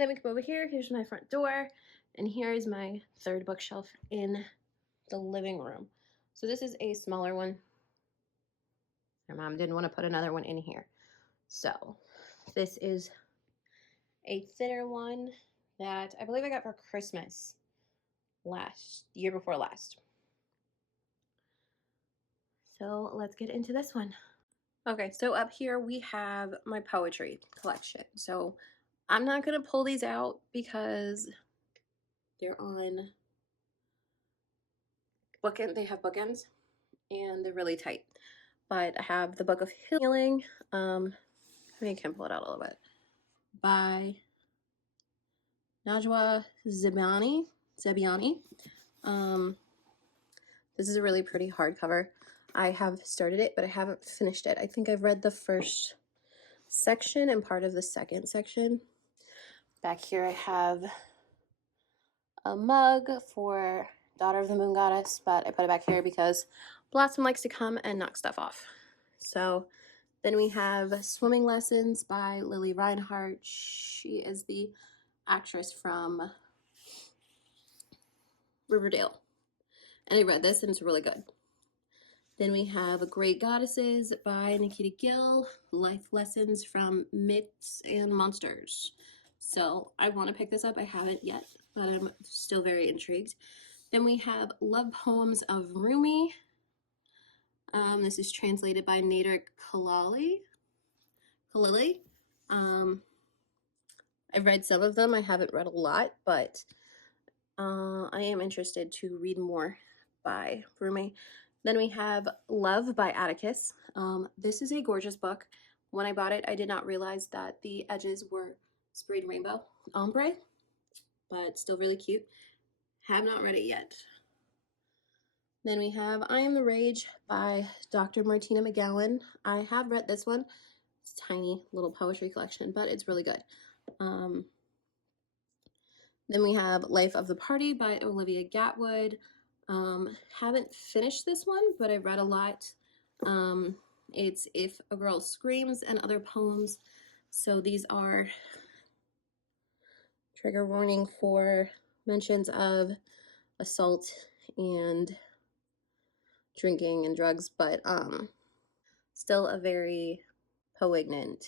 And then we come over here. Here's my front door. And here is my third bookshelf in the living room. So this is a smaller one. My mom didn't want to put another one in here. So this is a thinner one that I believe I got for Christmas year before last. So let's get into this one. Okay, so up here we have my poetry collection. So I'm not going to pull these out because they're on bookend. They have bookends and they're really tight. But I have the Book of Healing. I can pull it out a little bit. By Najwa Zebiani. This is a really pretty hardcover. I have started it, but I haven't finished it. I think I've read the first section and part of the second section. Back here I have a mug for Daughter of the Moon Goddess, but I put it back here because Blossom likes to come and knock stuff off. So then we have Swimming Lessons by Lily Reinhardt. She is the actress from Riverdale. And I read this and it's really good. Then we have Great Goddesses by Nikita Gill, Life Lessons from Myths and Monsters. So I want to pick this up. I haven't yet, but I'm still very intrigued. Then we have Love Poems of Rumi. This is translated by Nader Khalili. I've read some of them. I haven't read a lot, but I am interested to read more by Rumi. Then we have Love by Atticus. This is a gorgeous book. When I bought it, I did not realize that the edges were sprayed rainbow ombre, but still really cute. Have not read it yet. Then we have I Am the Rage by Dr. Martina McGowan. I have read this one. It's a tiny little poetry collection, but it's really good. Then we have Life of the Party by Olivia Gatwood. Haven't finished this one, but I read a lot. It's If a Girl Screams and Other Poems. So these are trigger warning for mentions of assault and drinking and drugs, but still a very poignant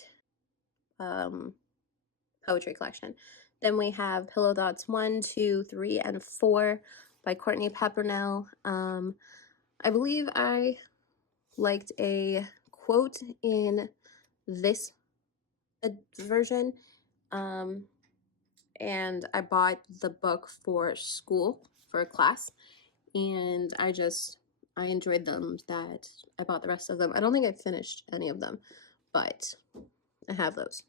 poetry collection. Then we have Pillow Thoughts 1, 2, 3, and 4 by Courtney Peppernell. I believe I liked a quote in this version, and I bought the book for school, for a class, and I enjoyed them that I bought the rest of them. I don't think I finished any of them, but I have those.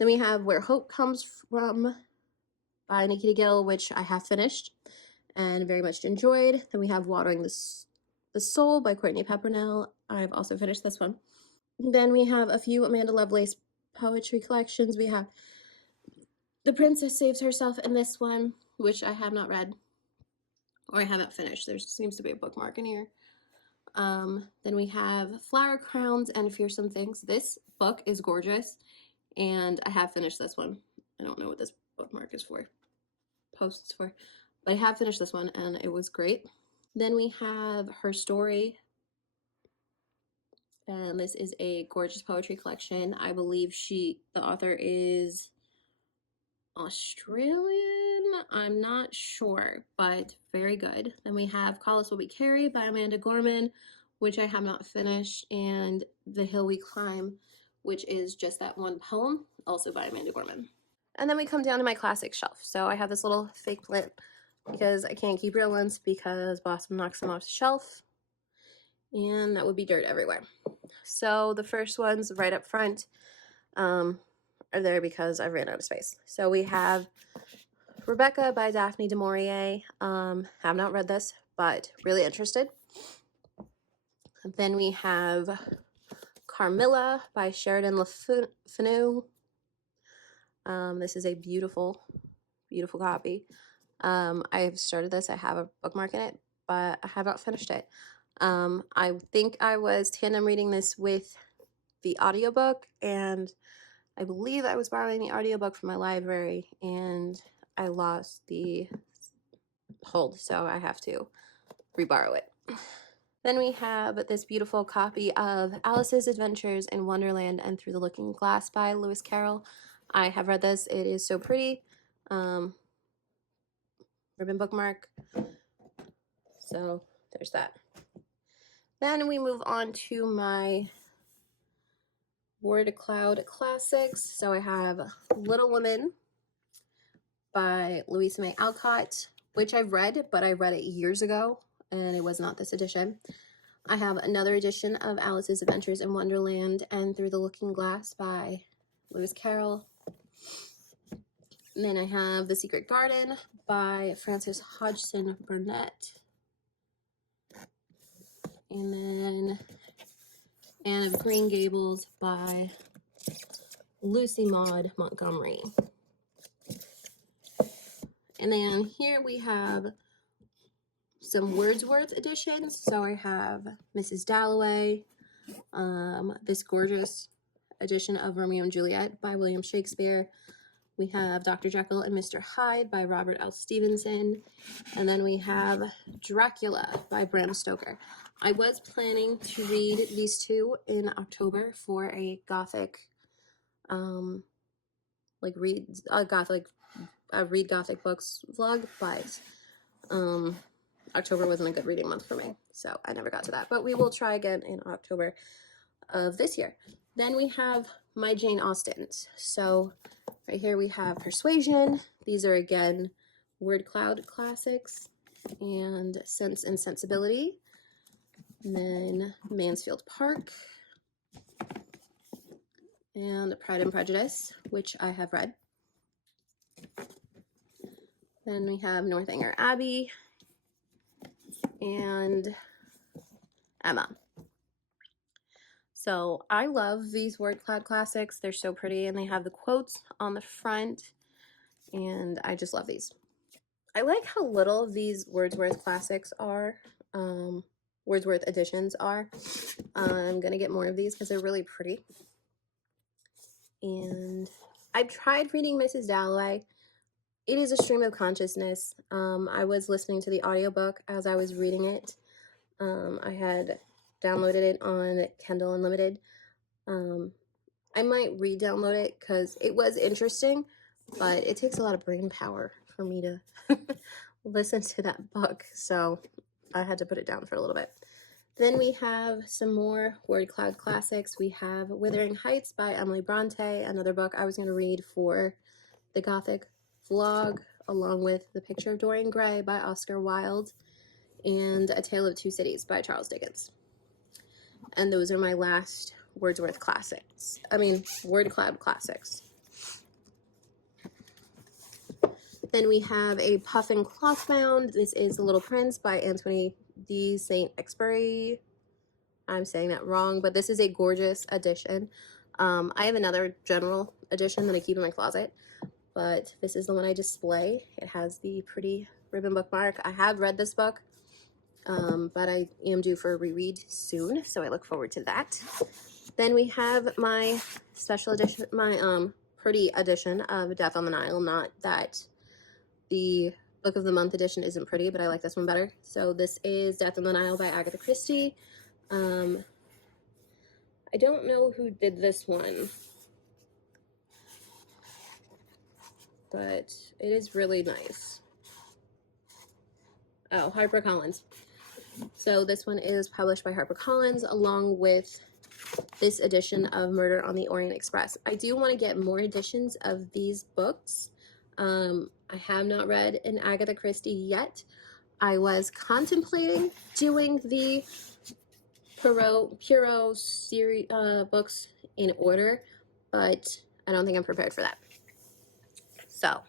Then we have Where Hope Comes From by Nikita Gill, which I have finished and very much enjoyed. Then we have Watering the Soul by Courtney Peppernell. I've also finished this one. Then we have a few Amanda Lovelace poetry collections. We have The Princess Saves Herself in this one, which I have not read, or I haven't finished. There seems to be a bookmark in here. Then we have Flower Crowns and Fearsome Things. This book is gorgeous, and I have finished this one. I don't know what this bookmark is for, posts for, but I have finished this one, and it was great. Then we have Her Story, and this is a gorgeous poetry collection. I believe the author is Australian. I'm not sure, but very good. Then we have Call Us What We Carry by Amanda Gorman, which I have not finished, and The Hill We Climb, which is just that one poem, also by Amanda Gorman. And then we come down to my classic shelf. So I have this little fake plant because I can't keep real ones because Blossom knocks them off the shelf, and that would be dirt everywhere. So the first ones right up front are there because I ran out of space. So we have Rebecca by Daphne du Maurier. Have not read this, but really interested. Then we have Carmilla by Sheridan Le Fanu. This is a beautiful, beautiful copy. I have started this. I have a bookmark in it, but I have not finished it. I think I was tandem reading this with the audiobook, and I believe I was borrowing the audiobook from my library and I lost the hold, so I have to reborrow it. Then we have this beautiful copy of Alice's Adventures in Wonderland and Through the Looking Glass by Lewis Carroll. I have read this. It is so pretty. Ribbon bookmark. So there's that. Then we move on to my Word Cloud classics. So I have Little Women by Louisa May Alcott, which I've read, but I read it years ago and it was not this edition. I have another edition of Alice's Adventures in Wonderland and Through the Looking Glass by Lewis Carroll. And then I have The Secret Garden by Frances Hodgson Burnett. And then Anne of Green Gables by Lucy Maud Montgomery. And then here we have some Wordsworth editions. So I have Mrs. Dalloway, this gorgeous edition of Romeo and Juliet by William Shakespeare. We have Dr. Jekyll and Mr. Hyde by Robert L. Stevenson. And then we have Dracula by Bram Stoker. I was planning to read these two in October for a Gothic, read Gothic books vlog, but October wasn't a good reading month for me, so I never got to that. But we will try again in October of this year. Then we have my Jane Austens. So right here we have Persuasion. These are again Word Cloud classics, and Sense and Sensibility. And then Mansfield Park and Pride and Prejudice, which I have read. Then we have Northanger Abbey and Emma. So I love these Word Cloud classics. They're so pretty and they have the quotes on the front, and I just love these. I like how little these Wordsworth classics are, Wordsworth editions are. I'm gonna get more of these because they're really pretty. And I've tried reading Mrs. Dalloway. It is a stream of consciousness. I was listening to the audiobook as I was reading it. I had downloaded it on Kindle Unlimited. I might re-download it because it was interesting, but it takes a lot of brain power for me to listen to that book, so I had to put it down for a little bit. Then we have some more Word Cloud classics. We have Wuthering Heights by Emily Bronte, another book I was going to read for the Gothic vlog, along with The Picture of Dorian Gray by Oscar Wilde, and A Tale of Two Cities by Charles Dickens. And those are my last Wordsworth classics. Word Cloud classics. Then we have a Puffin Clothbound. This is The Little Prince by Anthony de Saint-Exupéry. I'm saying that wrong, but this is a gorgeous edition. I have another general edition that I keep in my closet, but this is the one I display. It has the pretty ribbon bookmark. I have read this book, but I am due for a reread soon, so I look forward to that. Then we have my special edition, my pretty edition of Death on the Nile. Not that the Book of the Month edition isn't pretty, but I like this one better. So this is Death on the Nile by Agatha Christie. I don't know who did this one, but it is really nice. Oh, HarperCollins. So this one is published by HarperCollins along with this edition of Murder on the Orient Express. I do want to get more editions of these books. I have not read an Agatha Christie yet. I was contemplating doing the Poirot series books in order, but I don't think I'm prepared for that. So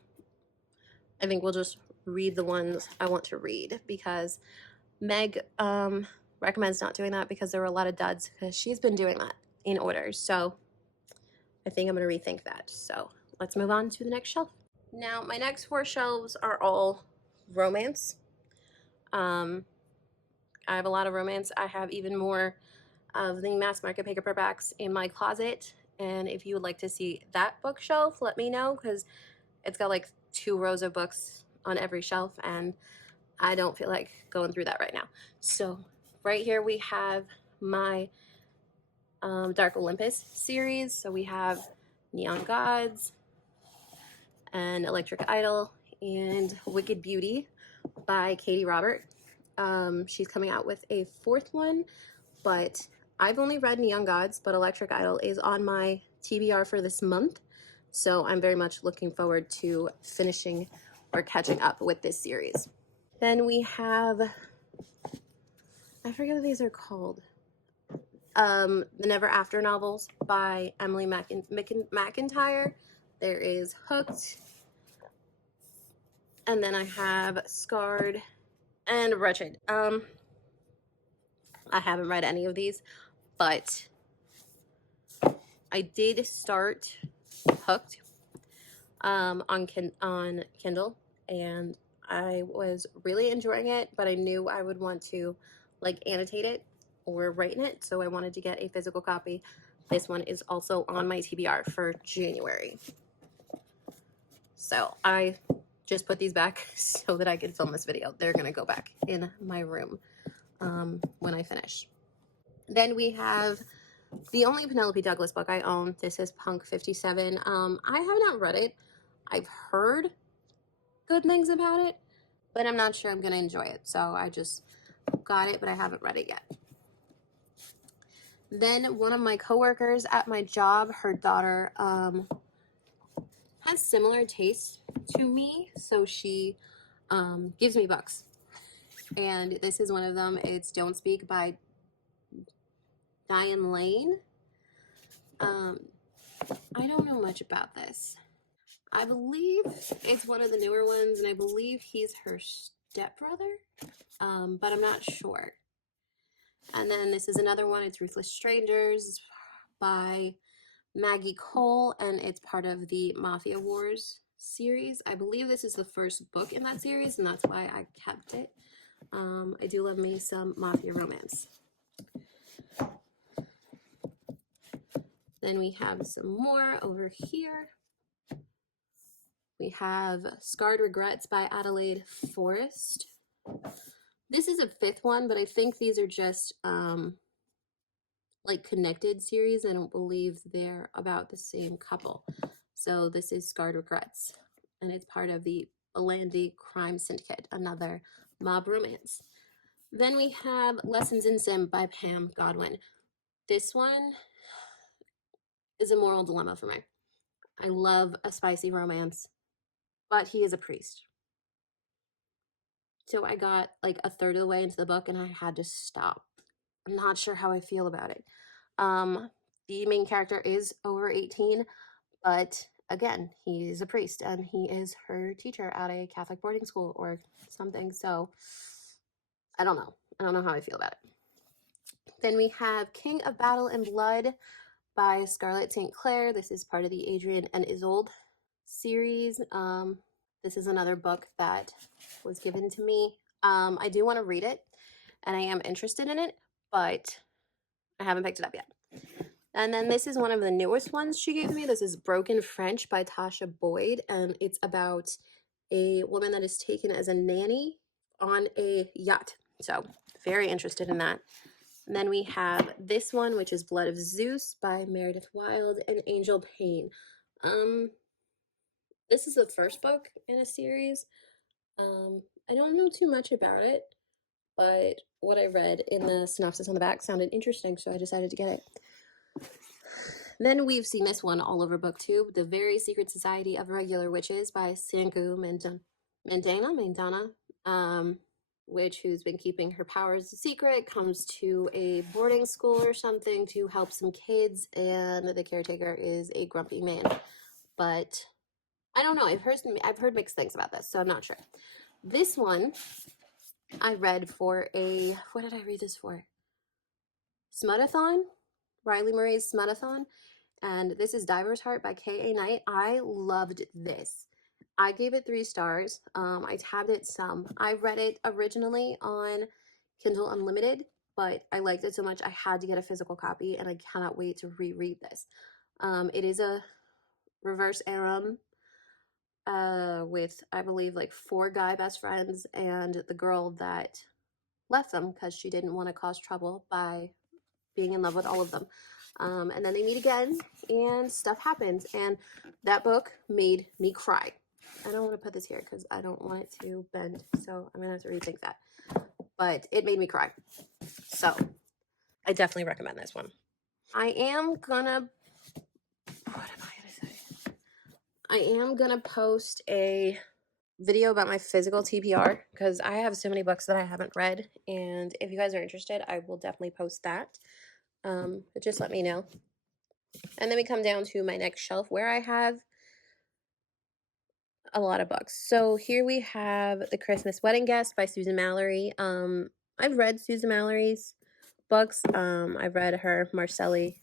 I think we'll just read the ones I want to read, because Meg recommends not doing that because there were a lot of duds, because she's been doing that in order. So I think I'm going to rethink that. So let's move on to the next shelf. Now, my next 4 shelves are all romance. I have a lot of romance. I have even more of the mass market paperbacks in my closet, And if you would like to see that bookshelf, let me know, because it's got like 2 rows of books on every shelf, and I don't feel like going through that right now. So right here we have my Dark Olympus series. So we have Neon Gods and Electric Idol and Wicked Beauty by Katie Robert. She's coming out with a 4th one, but I've only read Neon Gods, but Electric Idol is on my TBR for this month. So I'm very much looking forward to finishing or catching up with this series. Then we have, I forget what these are called. The Never After novels by Emily McIntyre. There is Hooked. And then I have Scarred and Wretched. I haven't read any of these, but I did start Hooked on Kindle, and I was really enjoying it, but I knew I would want to like annotate it or write in it, so I wanted to get a physical copy. This one is also on my TBR for January. So I just put these back so that I could film this video. They're gonna go back in my room when I finish. Then we have the only Penelope Douglas book I own. This is Punk 57. I have not read it. I've heard good things about it, but I'm not sure I'm gonna enjoy it. So I just got it, but I haven't read it yet. Then one of my coworkers at my job, her daughter has similar tastes to me, so she gives me books. And this is one of them. It's Don't Speak by Diane Lane. I don't know much about this. I believe it's one of the newer ones, and I believe he's her stepbrother, but I'm not sure. And then this is another one. It's Ruthless Strangers by Maggie Cole, and it's part of the Mafia Wars series. I believe this is the first book in that series, and that's why I kept it. I do love me some Mafia romance. Then we have some more over here. We have Scarred Regrets by Adelaide Forrest. This is a 5th one, but I think these are just like connected series. I don't believe they're about the same couple. So this is Scarred Regrets, and it's part of the Alandi Crime Syndicate, another mob romance. Then we have Lessons in Sim by Pam Godwin. This one is a moral dilemma for me. I love a spicy romance, but he is a priest. So I got like a third of the way into the book and I had to stop. I'm not sure how I feel about it. The main character is over 18, but again, he's a priest and he is her teacher at a Catholic boarding school or something. So I don't know. I don't know how I feel about it. Then we have King of Battle and Blood by Scarlett St. Clair. This is part of the Adrian and Isolde series. This is another book that was given to me. I do want to read it, and I am interested in it, but I haven't picked it up yet. And then this is one of the newest ones she gave me. This is Broken French by Tasha Boyd, and it's about a woman that is taken as a nanny on a yacht. So very interested in that. And then we have this one, which is Blood of Zeus by Meredith Wild and Angel Payne. This is the first book in a series. I don't know too much about it, but what I read in the synopsis on the back sounded interesting, so I decided to get it. Then we've seen this one all over BookTube, The Very Secret Society of Regular Witches by Sangu Mandana, who's been keeping her powers a secret, comes to a boarding school or something to help some kids, and the caretaker is a grumpy man. But I don't know. I've heard mixed things about this, so I'm not sure. This one I read for what did I read this for? Smutathon, Riley Murray's Smutathon, and this is Diver's Heart by K.A. Knight. I loved this. I gave it 3 stars. I tabbed it some. I read it originally on Kindle Unlimited, but I liked it so much I had to get a physical copy, and I cannot wait to reread this. It is a reverse harem with, I believe, like 4 guy best friends and the girl that left them because she didn't want to cause trouble by being in love with all of them. And then they meet again and stuff happens. And that book made me cry. I don't want to put this here because I don't want it to bend. So I'm going to have to rethink that. But it made me cry. So I definitely recommend this one. I am going to, what am I going to say? I am going to post a video about my physical TBR because I have so many books that I haven't read. And if you guys are interested, I will definitely post that. But just let me know. And then we come down to my next shelf where I have a lot of books. So here we have The Christmas Wedding Guest by Susan Mallory. I've read Susan Mallory's books. I've read her Marcelli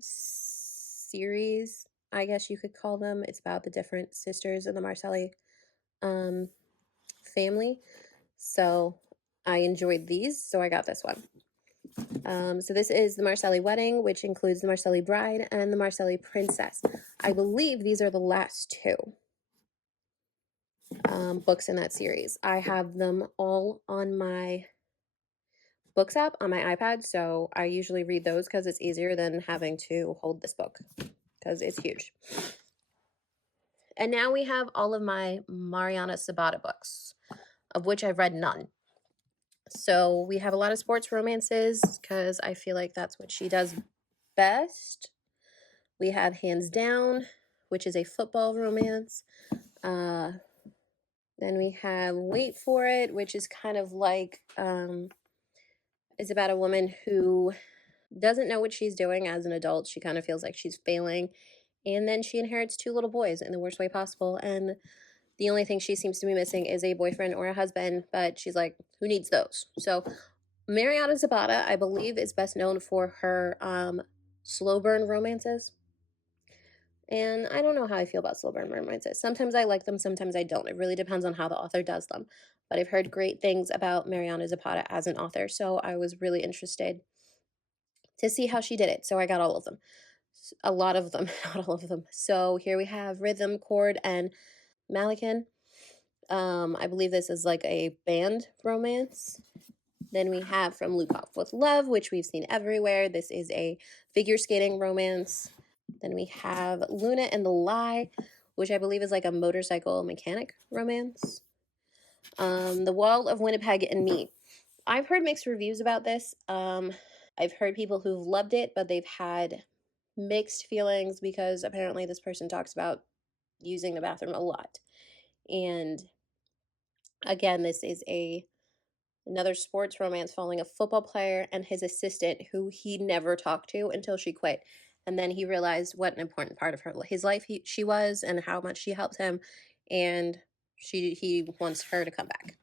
series, I guess you could call them. It's about the different sisters in the Marcelli family. So I enjoyed these, so I got this one. So this is the Marcelli Wedding, which includes the Marcelli Bride and the Marcelli Princess. I believe these are the last 2 books in that series. I have them all on my books app on my iPad, so I usually read those because it's easier than having to hold this book because it's huge. And now we have all of my Mariana Sabata books, of which I've read none. So we have a lot of sports romances because I feel like that's what she does best. We have Hands Down, which is a football romance. Then we have Wait For It, which is kind of like, is about a woman who doesn't know what she's doing as an adult. She kind of feels like she's failing. And then she inherits 2 little boys in the worst way possible. And the only thing she seems to be missing is a boyfriend or a husband, but she's like, who needs those? So Mariana Zapata, I believe, is best known for her slow burn romances. And I don't know how I feel about slow burn romances. Sometimes I like them, sometimes I don't. It really depends on how the author does them. But I've heard great things about Mariana Zapata as an author, so I was really interested to see how she did it. So I got all of them. A lot of them, not all of them. So here we have Rhythm, Chord, and Malikan. I believe this is like a band romance. Then we have From Luke Off with Love, which we've seen everywhere. This is a figure skating romance. Then we have Luna and the Lie, which I believe is like a motorcycle mechanic romance. The Wall of Winnipeg and Me. I've heard mixed reviews about this. I've heard people who've loved it, but they've had mixed feelings because apparently this person talks about using the bathroom a lot. And again, this is another sports romance following a football player and his assistant who he never talked to until she quit. And then he realized what an important part of his life she was and how much she helped him. And he wants her to come back.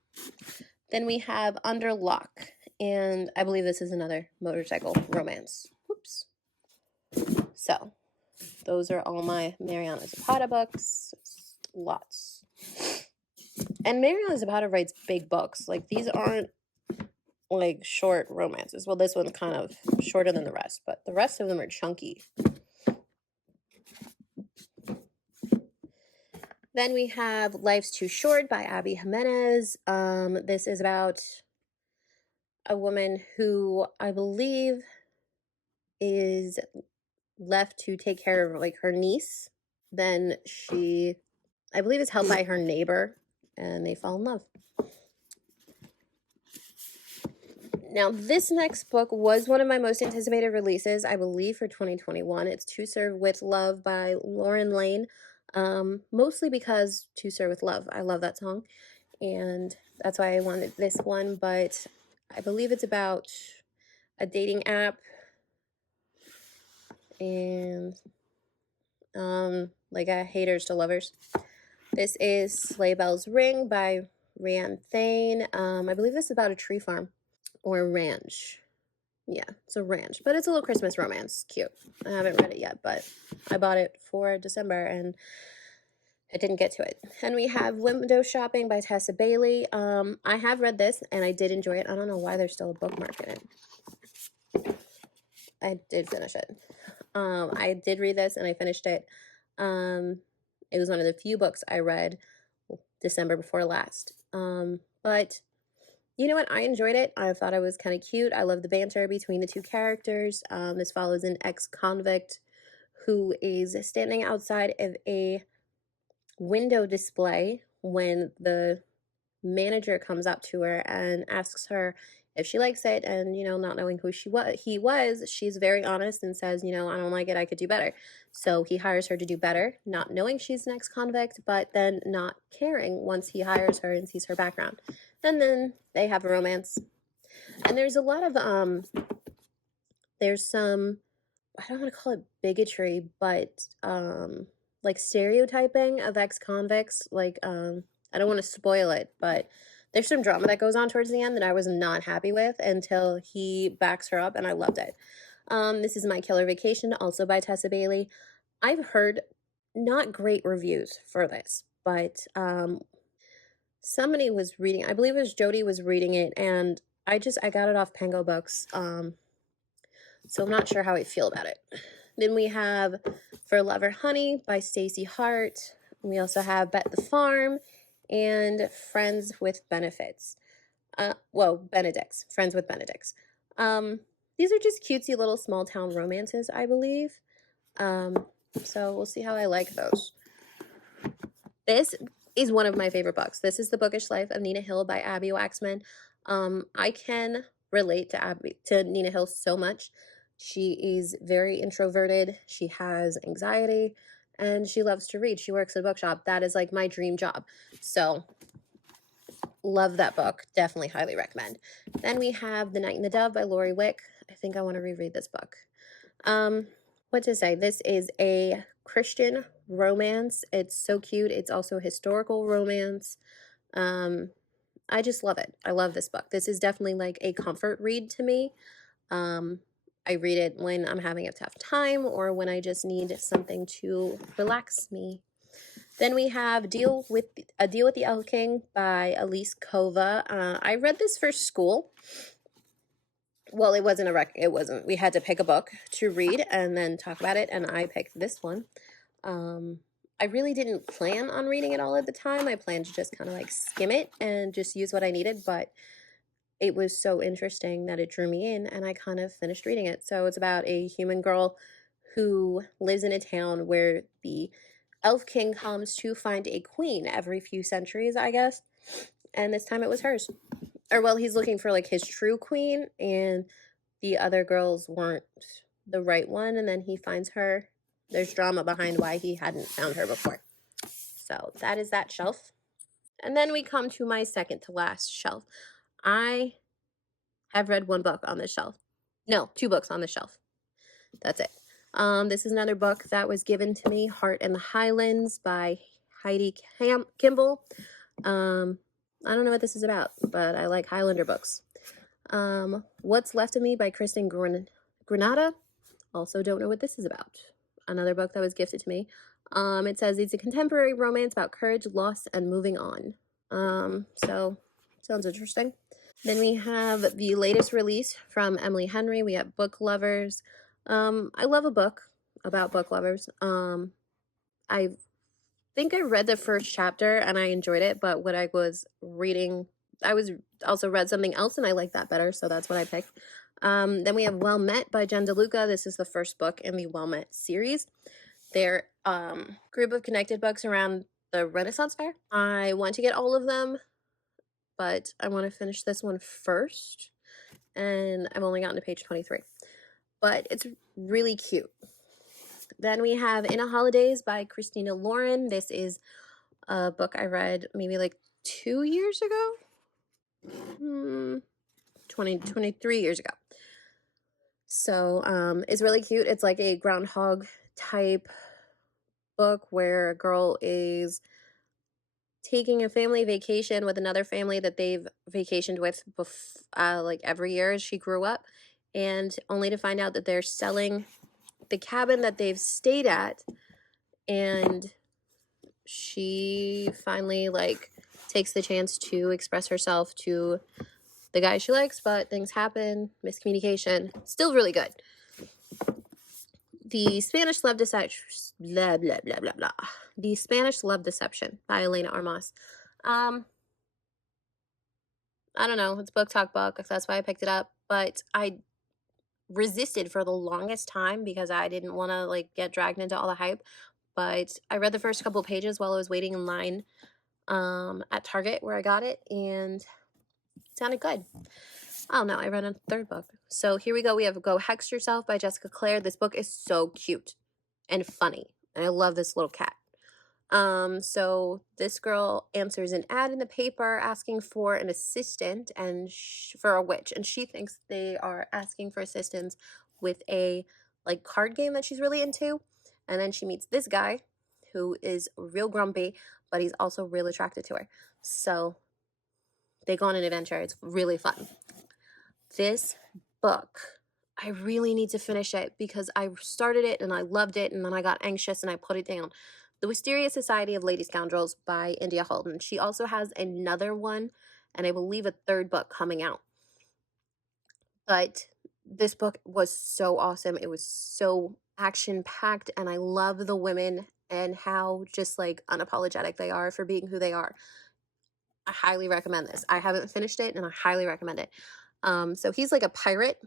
Then we have Under Lock. And I believe this is another motorcycle romance. Whoops. So those are all my Mariana Zapata books. Lots. And Mariana Zapata writes big books. Like, these aren't like short romances. Well, this one's kind of shorter than the rest, but the rest of them are chunky. Then we have Life's Too Short by Abby Jimenez. This is about a woman who I believe is left to take care of like her niece. Then she, I believe, is helped by her neighbor and they fall in love. Now, this next book was one of my most anticipated releases, I believe, for 2021. It's To Serve With Love by Lauren Lane, mostly because To Serve With Love. I love that song, and that's why I wanted this one, but I believe it's about a dating app and like a haters to lovers. This is Sleigh Bells Ring by Rianne Thane. I believe this is about a tree farm or a ranch. Yeah, it's a ranch, but it's a little Christmas romance. Cute. I haven't read it yet, but I bought it for December and I didn't get to it. And we have Window Shopping by Tessa Bailey. I have read this and I did enjoy it. I don't know why there's still a bookmark in it. I did finish it. I did read this and I finished it. It was one of the few books I read December before last. But you know what? I enjoyed it. I thought it was kind of cute. I love the banter between the two characters. This follows an ex-convict who is standing outside of a window display when the manager comes up to her and asks her if she likes it, and not knowing who he was, she's very honest and says, I don't like it, I could do better. So he hires her to do better, not knowing she's an ex-convict, but then not caring once he hires her and sees her background. And then they have a romance. And there's a lot of there's some, I don't want to call it bigotry, but like stereotyping of ex-convicts. Like I don't want to spoil it, but there's some drama that goes on towards the end that I was not happy with until he backs her up, and I loved it. This is My Killer Vacation, also by Tessa Bailey. I've heard not great reviews for this, but somebody was reading, I believe it was Jody was reading it, and I got it off Pango Books. So I'm not sure how I feel about it. Then we have For Love or Honey by Stacey Hart. We also have Bet the Farm and Friends with Benefits. Benedicts. Friends with Benedicts. These are just cutesy little small town romances, I believe. So we'll see how I like those. This is one of my favorite books. This is The Bookish Life of Nina Hill by Abby Waxman. I can relate to Nina Hill so much. She is very introverted. She has anxiety and she loves to read. She works at a bookshop. That is like my dream job. So love that book. Definitely highly recommend. Then we have The Night and the Dove by Lori Wick. I think I want to reread this book. What to say? This is a Christian romance. It's so cute. It's also a historical romance. I just love it. I love this book. This is definitely like a comfort read to me. I read it when I'm having a tough time or when I just need something to relax me. Then we have Deal with the Elf King by Elise Kova. I read this for school. Well, it wasn't. We had to pick a book to read and then talk about it, and I picked this one. I really didn't plan on reading it all at the time. I planned to just kind of like skim it and just use what I needed, but it was so interesting that it drew me in, and I kind of finished reading it. So it's about a human girl who lives in a town where the Elf King comes to find a queen every few centuries, I guess. And this time it was hers. Or, well, he's looking for like his true queen, and the other girls weren't the right one, and then he finds her. There's drama behind why he hadn't found her before. So that is that shelf. And then we come to my second to last shelf. I have read one book on this shelf. No, 2 books on the shelf. That's it. This is another book that was given to me, Heart in the Highlands by Heidi Kimball. I don't know what this is about, but I like Highlander books. What's Left of Me by Kristen Granada. Also don't know what this is about. Another book that was gifted to me. It says it's a contemporary romance about courage, loss, and moving on. So sounds interesting. Then we have the latest release from Emily Henry. We have Book Lovers. I love a book about book lovers. I think I read the first chapter and I enjoyed it, but what I was reading, I was also read something else and I liked that better, so that's what I picked. Then we have Well Met by Jen DeLuca. This is the first book in the Well Met series. They're group of connected books around the Renaissance Fair. I want to get all of them, but I want to finish this one first, and I've only gotten to page 23. But it's really cute. Then we have In a Holidays by Christina Lauren. This is a book I read maybe like 2 years ago. 23 years ago. So it's really cute. It's like a groundhog type book where a girl is taking a family vacation with another family that they've vacationed with like every year as she grew up, and only to find out that they're selling the cabin that they've stayed at, and she finally like takes the chance to express herself to the guy she likes, but things happen, miscommunication. Still really good. The Spanish Love Deception, blah, blah, blah, blah, blah. The Spanish Love Deception by Elena Armas. I don't know. It's book talk book. That's why I picked it up. But I resisted for the longest time because I didn't want to like get dragged into all the hype. But I read the first couple of pages while I was waiting in line at Target where I got it, and it sounded good. Oh no, I read a third book. So here we go. We have Go Hex Yourself by Jessica Clare. This book is so cute and funny. And I love this little cat. So this girl answers an ad in the paper asking for an assistant and for a witch, and she thinks they are asking for assistance with a like card game that she's really into. And then she meets this guy who is real grumpy, but he's also real attracted to her. So they go on an adventure. It's really fun. This book, I really need to finish it because I started it and I loved it, and then I got anxious and I put it down. The Wisteria Society of Lady Scoundrels by India Holden. She also has another one, and I believe a third book coming out. But this book was so awesome. It was so action-packed, and I love the women and how just like unapologetic they are for being who they are. I highly recommend this. I haven't finished it, and I highly recommend it. So he's like a pirate,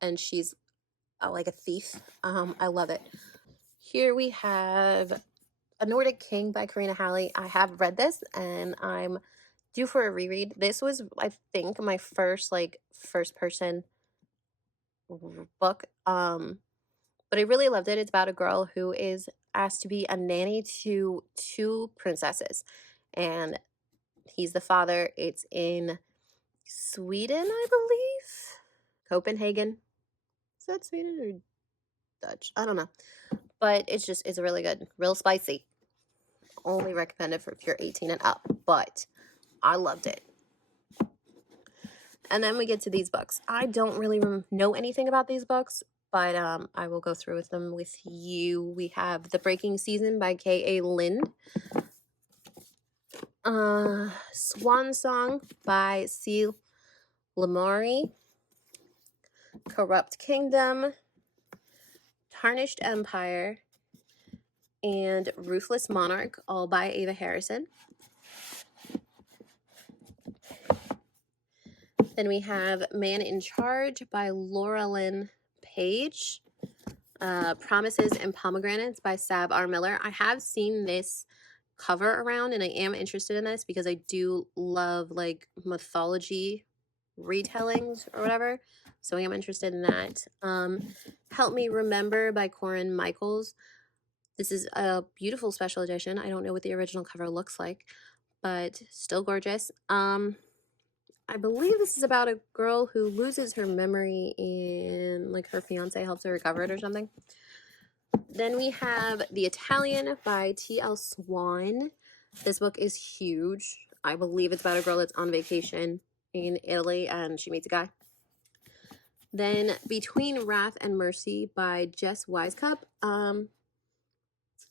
and she's like a thief. I love it. Here we have A Nordic King by Karina Halley. I have read this, and I'm due for a reread. This was, I think, my first like first person book. But I really loved it. It's about a girl who is asked to be a nanny to two princesses, and he's the father. It's in Sweden, I believe. Copenhagen. Is that Sweden or Dutch? I don't know. But it's really good. Real spicy. Only recommended for if you're 18 and up. But I loved it. And then we get to these books. I don't really know anything about these books, but I will go through with them with you. We have The Breaking Season by K.A. Lind. Swan Song by C. Lamari. Corrupt Kingdom. Tarnished Empire. And Ruthless Monarch, all by Ava Harrison. Then we have Man in Charge by Laura Lynn Page. Promises and Pomegranates by Sab R. Miller. I have seen this cover around, and I am interested in this because I do love like mythology retellings or whatever. So I am interested in that. Help Me Remember by Corin Michaels. This is a beautiful special edition. I don't know what the original cover looks like, but still gorgeous. I believe this is about a girl who loses her memory and like her fiance helps her recover it or something. Then we have The Italian by T.L. Swan. This book is huge. I believe it's about a girl that's on vacation in Italy and she meets a guy. Then Between Wrath and Mercy by Jess Wisecup. I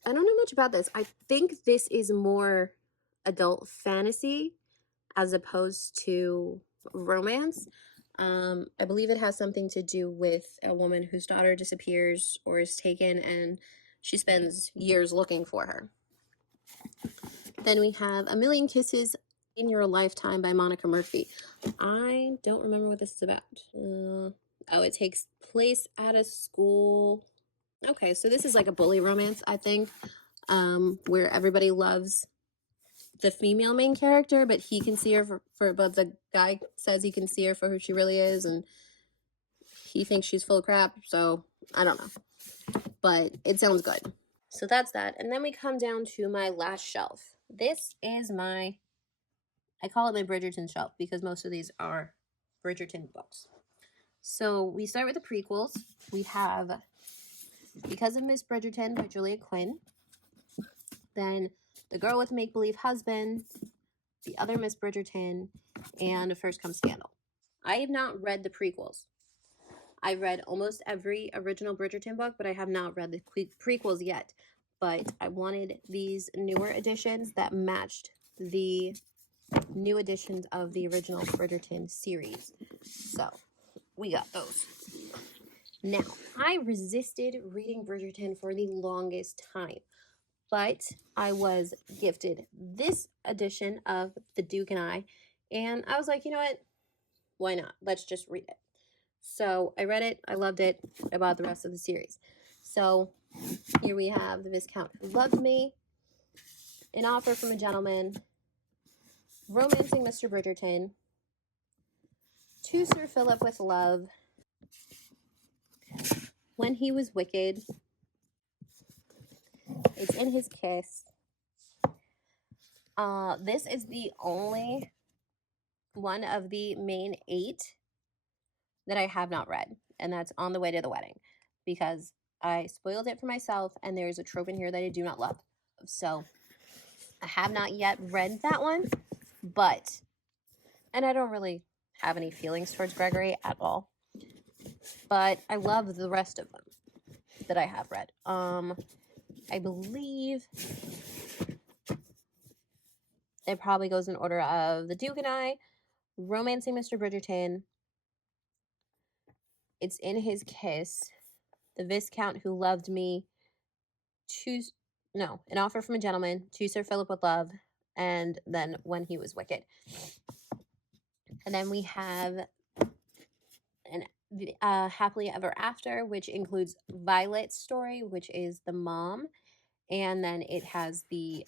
don't know much about this. I think this is more adult fantasy as opposed to romance. I believe it has something to do with a woman whose daughter disappears or is taken, and she spends years looking for her. Then we have A Million Kisses in Your Lifetime by Monica Murphy. I don't remember what this is about. Oh, it takes place at a school. Okay, so this is like a bully romance, I think, where everybody loves the female main character, but he can see her but the guy says he can see her for who she really is, and he thinks she's full of crap, so I don't know. But it sounds good. So that's that. And then we come down to my last shelf. This is I call it my Bridgerton shelf because most of these are Bridgerton books. So we start with the prequels. We have Because of Miss Bridgerton by Julia Quinn. Then The Girl with Make-Believe Husband, The Other Miss Bridgerton, and First Comes Scandal. I have not read the prequels. I've read almost every original Bridgerton book, but I have not read the prequels yet. But I wanted these newer editions that matched the new editions of the original Bridgerton series. So we got those. Now, I resisted reading Bridgerton for the longest time, but I was gifted this edition of The Duke and and I was like, you know what? Why not? Let's just read it. So I read it. I loved it. I bought the rest of the series. So here we have The Viscount Who Loved Me, An Offer from a Gentleman, Romancing Mr. Bridgerton, To Sir Philip with Love, When He Was Wicked, It's in His Kiss. This is the only one of the main 8 that I have not read, and that's On the Way to the Wedding, because I spoiled it for myself, and there's a trope in here that I do not love. So I have not yet read that one, and I don't really have any feelings towards Gregory at all, but I love the rest of them that I have read. I believe it probably goes in order of The Duke and I, Romancing Mr. Bridgerton, It's in His Kiss, The Viscount Who Loved Me, An Offer from a Gentleman, To Sir Philip with Love, and then When He Was Wicked. And then we have an Happily Ever After, which includes Violet's story, which is the mom, and then it has the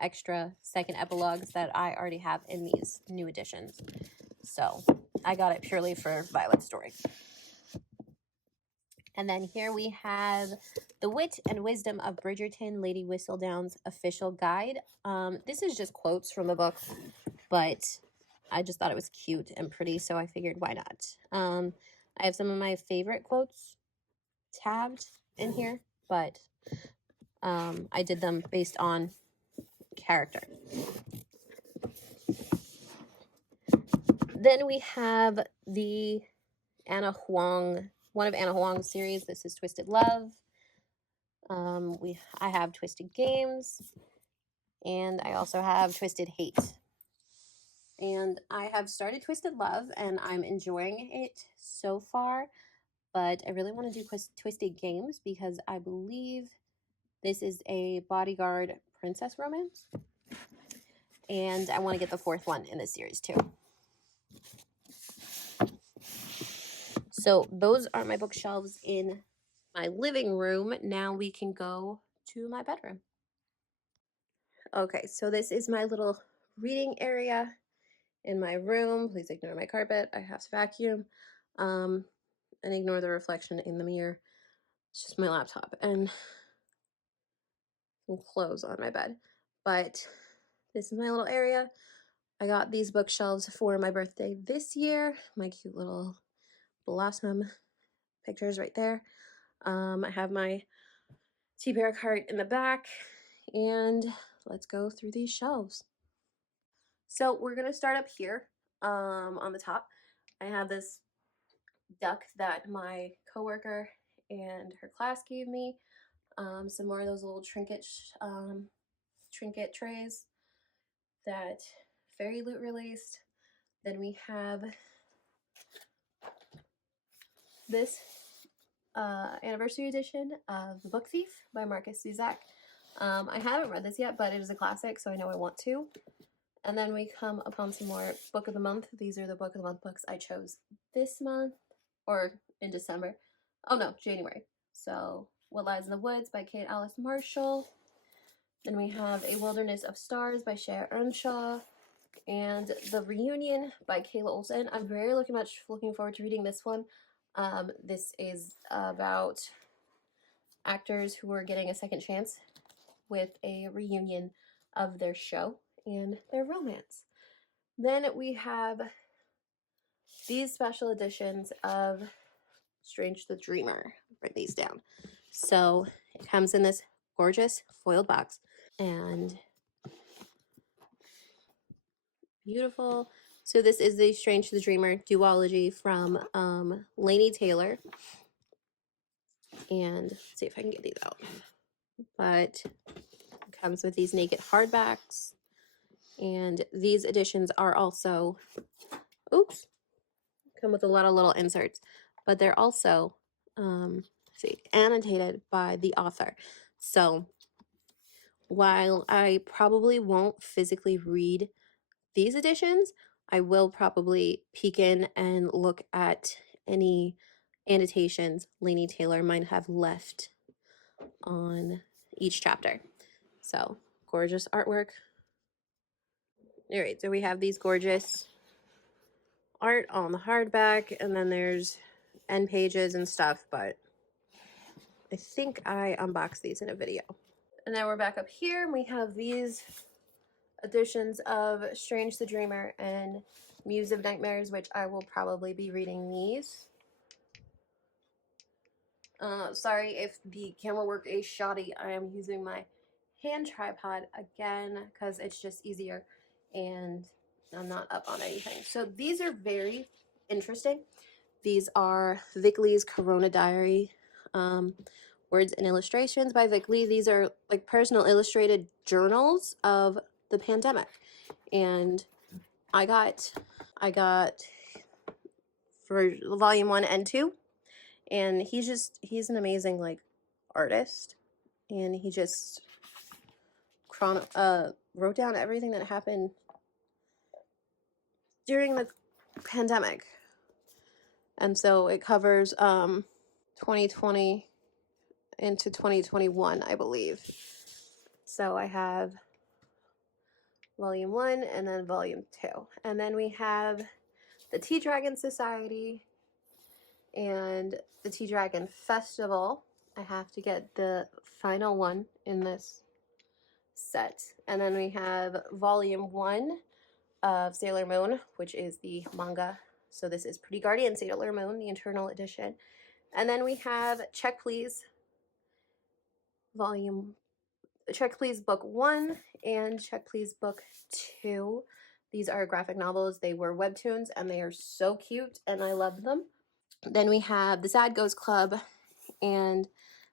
extra second epilogues that I already have in these new editions. So I got it purely for Violet's story. And then here we have The Wit and Wisdom of Bridgerton, Lady Whistledown's Official Guide. This is just quotes from the book, but I just thought it was cute and pretty, so I figured why not. I have some of my favorite quotes tabbed in here, but I did them based on character. Then we have the one of Anna Huang's series. This is Twisted Love. I have Twisted Games, and I also have Twisted Hate. And I have started Twisted Love, and I'm enjoying it so far, but I really want to do Twisted Games because I believe this is a bodyguard princess romance, and I want to get the 4th one in this series too. So those are my bookshelves in my living room. Now we can go to my bedroom. Okay, so this is my little reading area in my room. Please ignore my carpet. I have to vacuum. And ignore the reflection in the mirror. It's just my laptop and some clothes on my bed. But this is my little area. I got these bookshelves for my birthday this year. My cute little blossom pictures right there. I have my tea bear cart in the back, and let's go through these shelves. So we're gonna start up here on the top. I have this duck that my coworker and her class gave me. Some more of those little trinket trays that Fairy Loot released. Then we have this anniversary edition of The Book Thief by Marcus Zusak. I haven't read this yet, but it is a classic, so I know I want to. And then we come upon some more Book of the Month. These are the Book of the Month books I chose this month, or in December. Oh no, January. So What Lies in the Woods by Kate Alice Marshall. Then we have A Wilderness of Stars by Shea Earnshaw, and The Reunion by Kayla Olsen. I'm very looking forward to reading this one. This is about actors who are getting a second chance with a reunion of their show and their romance. Then we have these special editions of Strange the Dreamer. Write these down. So it comes in this gorgeous foiled box and beautiful. So this is the Strange the Dreamer duology from Laini Taylor. And let's see if I can get these out. But it comes with these naked hardbacks. And these editions are also, come with a lot of little inserts. but they're also annotated by the author. So while I probably won't physically read these editions, I will probably peek in and look at any annotations Laini Taylor might have left on each chapter. So gorgeous artwork. All right, so we have these gorgeous art on the hardback, and then there's end pages and stuff, but I think I unboxed these in a video. And now we're back up here, and we have these editions of Strange the Dreamer and Muse of Nightmares, which I will probably be reading these. Sorry if the camera work is shoddy. I am using my hand tripod again because it's just easier and I'm not up on anything. So these are very interesting. These are Vic Lee's Corona Diary, words and illustrations by Vic Lee. These are like personal illustrated journals of the pandemic. And I got for volume 1 and 2, and he's an amazing like artist, and he just wrote down everything that happened during the pandemic. And so it covers 2020 into 2021, I believe. So I have volume 1 and then volume 2. And then we have the Tea Dragon Society and the Tea Dragon Festival. I have to get the final one in this set. And then we have volume 1 of Sailor Moon, which is the manga. So this is Pretty Guardian Sailor Moon, the internal edition. And then we have Check Please Book 1 and Check Please Book 2. These are graphic novels. They were webtoons and they are so cute and I love them. Then we have The Sad Ghost Club and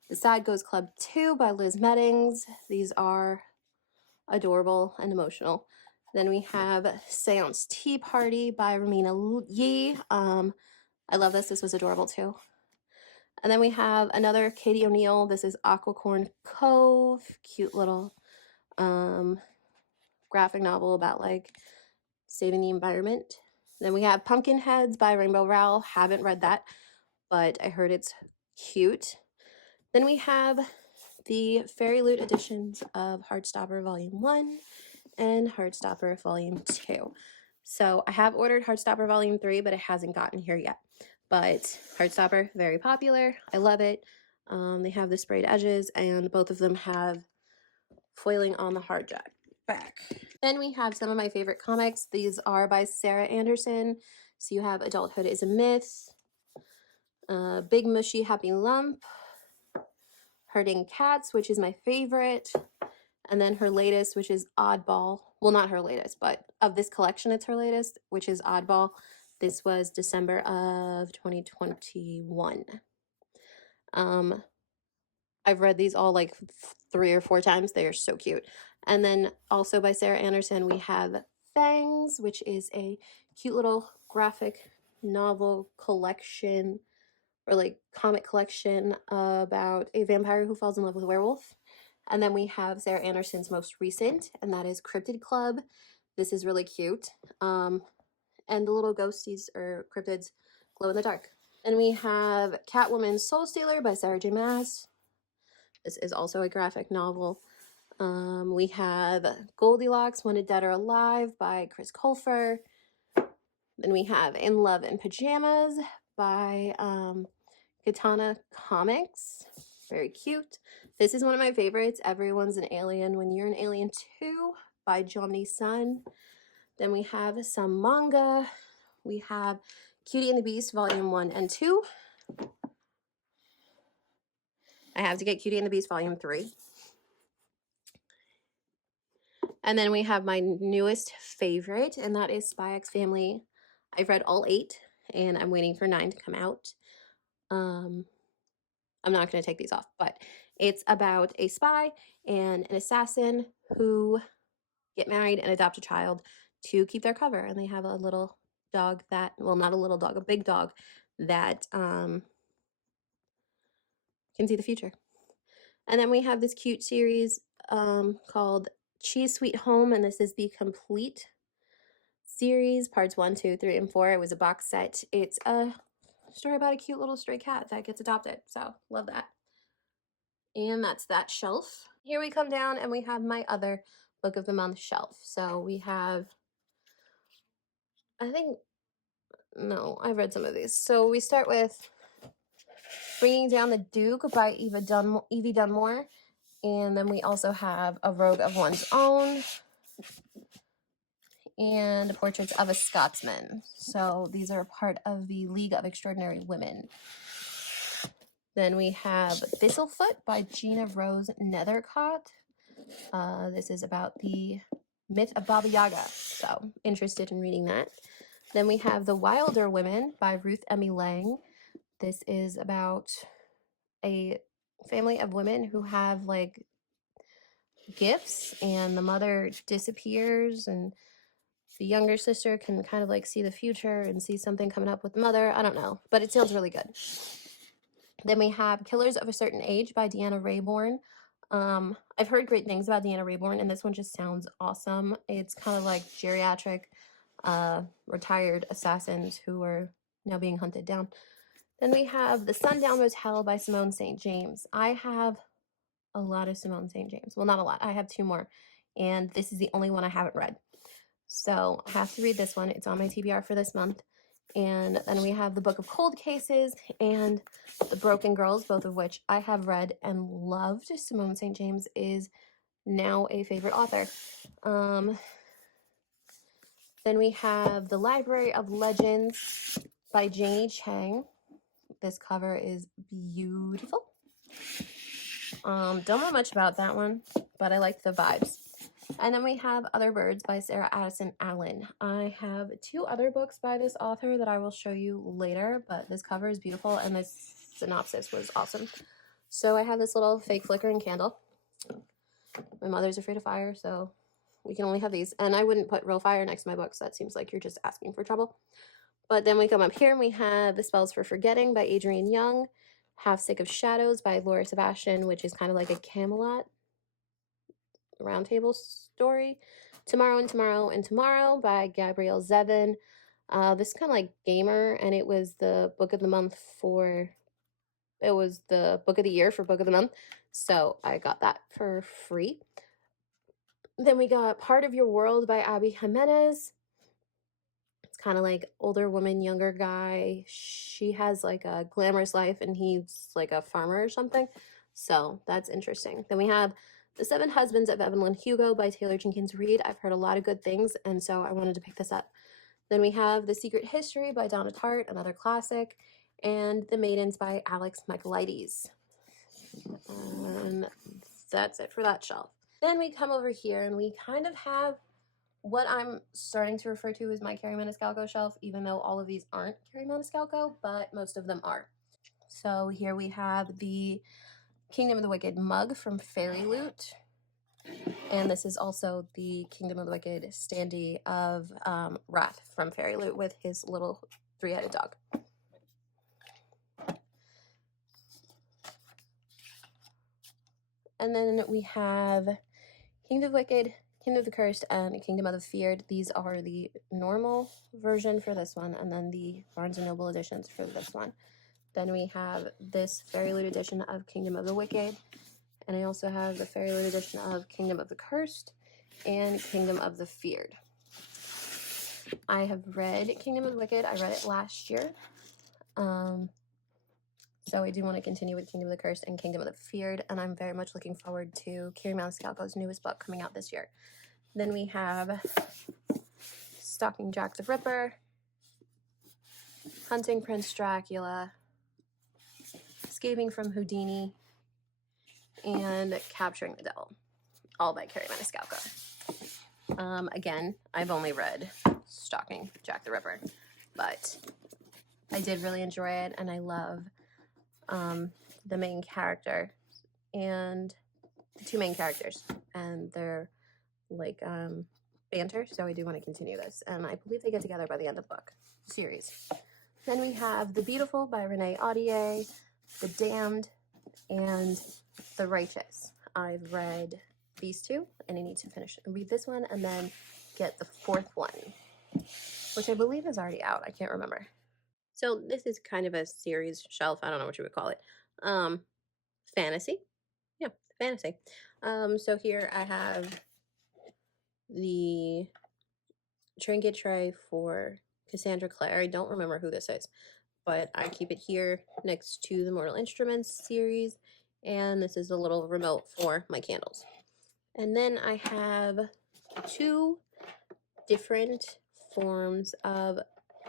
The Sad Ghost Club 2 by Liz Meddings. These are adorable and emotional. Then we have Seance Tea Party by Ramina Yee. I love this. This was adorable too. And then we have another Katie O'Neill. This is Aquacorn Cove. Cute little graphic novel about like saving the environment. Then we have Pumpkinheads by Rainbow Rowell. Haven't read that, but I heard it's cute. Then we have the Fairy Loot editions of Heartstopper Volume 1 and Heartstopper Volume 2. So I have ordered Heartstopper Volume 3, but it hasn't gotten here yet. But Heartstopper, very popular. I love it. They have the sprayed edges, and both of them have foiling on the back. Then we have some of my favorite comics. These are by Sarah Anderson. So you have Adulthood is a Myth, Big Mushy Happy Lump, Herding Cats, which is my favorite, and then her latest, which is Oddball. Well, not her latest, but of this collection, it's her latest, which is Oddball. This was December of 2021. I've read these all like 3 or 4 times. They are so cute. And then also by Sarah Anderson, we have Fangs, which is a cute little graphic novel collection or like comic collection about a vampire who falls in love with a werewolf. And then we have Sarah Anderson's most recent, and that is Cryptid Club. This is really cute. And the little ghosties or cryptids glow in the dark. And we have Catwoman Soul Stealer by Sarah J. Maas. This is also a graphic novel. We have Goldilocks, Wanted Dead or Alive by Chris Colfer. Then we have In Love in Pajamas by Katana Comics. Very cute. This is one of my favorites. Everyone's an Alien When You're an Alien Too by Jomny Sun. Then we have some manga. We have Cutie and the Beast Volume 1 and 2. I have to get Cutie and the Beast Volume 3. And then we have my newest favorite, and that is Spy X Family. I've read all 8, and I'm waiting for 9 to come out. I'm not going to take these off, but it's about a spy and an assassin who get married and adopt a child to keep their cover. And they have a little dog that, well, not a little dog, a big dog that can see the future. And then we have this cute series called Cheese Sweet Home, and this is the complete series, parts 1, 2, 3, and 4. It was a box set. It's a story about a cute little stray cat that gets adopted, so love that. And that's that shelf. Here we come down and we have my other book of the month shelf. So we have, I think, no, I've read some of these. So we start with Bringing Down the Duke by Evie Dunmore. And then we also have A Rogue of One's Own and Portraits of a Scotsman. So these are part of the League of Extraordinary Women. Then we have Thistlefoot by Gina Rose Nethercott. This is about the myth of Baba Yaga, so interested in reading that. Then we have The Wilder Women by Ruth Emmy Lang. This is about a family of women who have like gifts, and the mother disappears, and the younger sister can kind of like see the future and see something coming up with the mother. I don't know, but it sounds really good. Then we have Killers of a Certain Age by Deanna Raybourn. I've heard great things about Deanna Raybourn, and this one just sounds awesome. It's kind of like geriatric, retired assassins who are now being hunted down. Then we have The Sundown Motel by Simone St. James. I have a lot of Simone St. James. Well, not a lot. I have 2 more, and this is the only one I haven't read. So I have to read this one. It's on my TBR for this month. And then we have The Book of Cold Cases and The Broken Girls, both of which I have read and loved. Simone St. James is now a favorite author. Then we have The Library of Legends by Janie Chang. This cover is beautiful. Don't know much about that one, but I like the vibes. And then we have Other Birds by Sarah Addison Allen. I have 2 other books by this author that I will show you later, but this cover is beautiful and this synopsis was awesome. So I have this little fake flickering candle. My mother's afraid of fire, so we can only have these. And I wouldn't put real fire next to my books. That seems like you're just asking for trouble. But then we come up here and we have The Spells for Forgetting by Adrienne Young. Half Sick of Shadows by Laura Sebastian, which is kind of like a Camelot roundtable story. Tomorrow and Tomorrow and Tomorrow by Gabrielle Zevin. This is kind of like Gamer, and it was the book of the month for, it was the book of the year for book of the month. So I got that for free. Then we got Part of Your World by Abby Jimenez. It's kind of like older woman, younger guy. She has like a glamorous life and he's like a farmer or something. So that's interesting. Then we have The 7 Husbands of Evelyn Hugo by Taylor Jenkins Reid. I've heard a lot of good things, and so I wanted to pick this up. Then we have The Secret History by Donna Tartt, another classic, and The Maidens by Alex Michaelides. And that's it for that shelf. Then we come over here and we kind of have what I'm starting to refer to as my Carrie Maniscalco shelf, even though all of these aren't Carrie Maniscalco, but most of them are. So here we have the Kingdom of the Wicked mug from Fairy Loot. And this is also the Kingdom of the Wicked standee of Wrath from Fairy Loot with his little 3-headed dog. And then we have Kingdom of the Wicked, Kingdom of the Cursed, and Kingdom of the Feared. These are the normal version for this one, and then the Barnes & Noble editions for this one. Then we have this Fairy Loot edition of Kingdom of the Wicked, and I also have the Fairy Loot edition of Kingdom of the Cursed and Kingdom of the Feared. I have read Kingdom of the Wicked. I read it last year. So I do want to continue with Kingdom of the Cursed and Kingdom of the Feared, and I'm very much looking forward to Carrie Maniscalco's newest book coming out this year. Then we have Stalking Jack the Ripper, Hunting Prince Dracula, Escaping from Houdini, and Capturing the Devil, all by Carrie Maniscalco. Again, I've only read Stalking Jack the Ripper, but I did really enjoy it, and I love the main character and the 2 main characters, and they're like banter, so I do want to continue this, and I believe they get together by the end of the book series. Then we have The Beautiful by Renee Audier, The Damned, and The Righteous. I've read these two, and I need to finish and read this one, and then get the fourth one, which I believe is already out. I can't remember. So this is kind of a series shelf. I don't know what you would call it. Fantasy. Yeah, fantasy. So here I have the trinket tray for Cassandra Clare. I don't remember who this is, but I keep it here next to the Mortal Instruments series. And this is a little remote for my candles. And then I have two different forms of,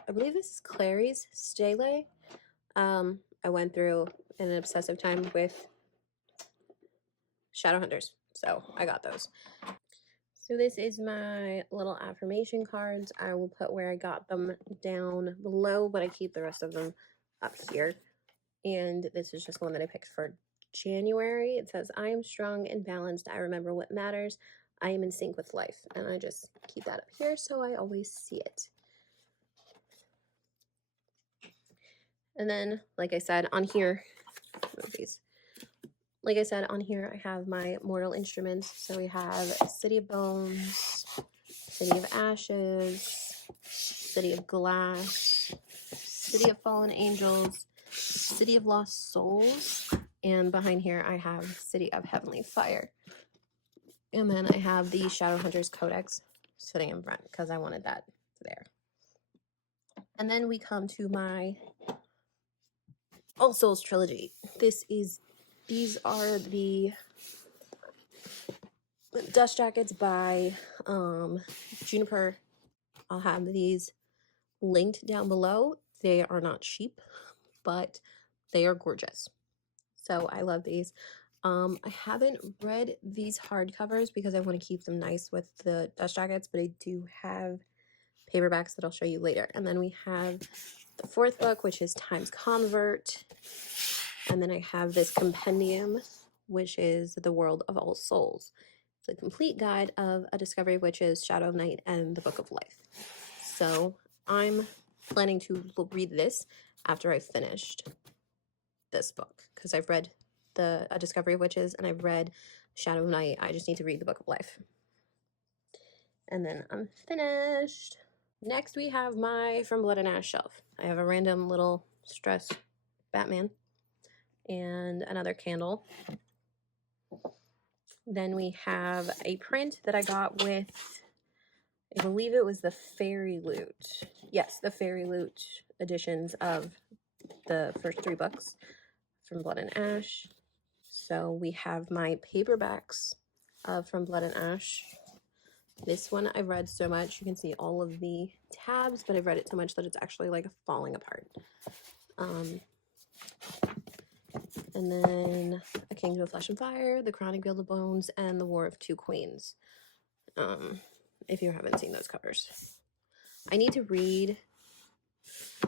I believe this is Clary's Stele. I went through an obsessive time with Shadowhunters, so I got those. So this is my little affirmation cards. I will put where I got them down below, but I keep the rest of them up here. And this is just one that I picked for January. It says, I am strong and balanced. I remember what matters. I am in sync with life. And I just keep that up here so I always see it. And then, like I said, on here, like I said, on here I have my Mortal Instruments. So we have City of Bones, City of Ashes, City of Glass, City of Fallen Angels, City of Lost Souls, and behind here I have City of Heavenly Fire. And then I have the Shadowhunters Codex sitting in front because I wanted that there. And then we come to my All Souls trilogy. These are the dust jackets by Juniper. I'll have these linked down below. They are not cheap, but they are gorgeous. So I love these. I haven't read these hardcovers because I want to keep them nice with the dust jackets, but I do have paperbacks that I'll show you later. And then we have the fourth book, which is Times Convert. And then I have this compendium, which is The World of All Souls. It's a complete guide of A Discovery of Witches, Shadow of Night, and the Book of Life. So I'm planning to read this after I've finished this book, because I've read A Discovery of Witches and I've read Shadow of Night. I just need to read the Book of Life. And then I'm finished. Next we have my From Blood and Ash shelf. I have a random little stress Batman and another candle. Then we have a print that I got with, I believe it was the Fairy Loot. Yes, the Fairy Loot editions of the first three books from Blood and Ash. So we have my paperbacks From Blood and Ash. This one I've read so much. You can see all of the tabs, but I've read it so much that it's actually like falling apart. And then A Kingdom of Flesh and Fire, The Crowning Guild of Bones, and The War of Two Queens. If you haven't seen those covers. I need to read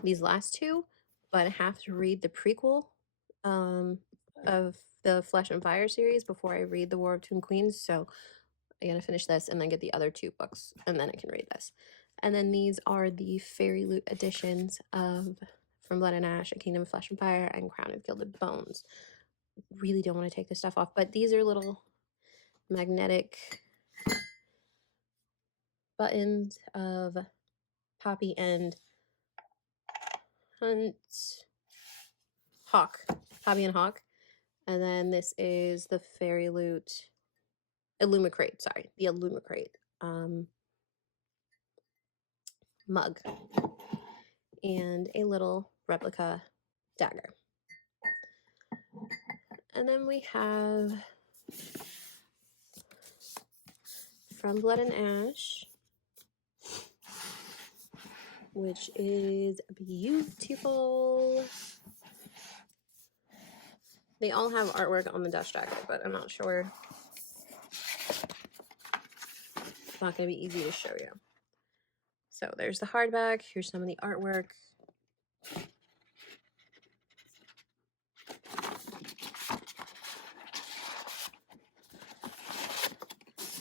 these last two, but I have to read the prequel of the Flesh and Fire series before I read The War of Two Queens. So I gotta finish this and then get the other two books, and then I can read this. And then these are the Fairy Loot editions of From Blood and Ash, A Kingdom of Flesh and Fire, and Crown of Gilded Bones. Really don't want to take this stuff off, but these are little magnetic buttons of Poppy and Hawk. Poppy and Hawk. And then this is the Fairy Loot Illumicrate, sorry, the Illumicrate mug. And a little replica dagger. And then we have From Blood and Ash, which is beautiful. They all have artwork on the dust jacket, but I'm not sure. It's not going to be easy to show you. So there's the hardback. Here's some of the artwork.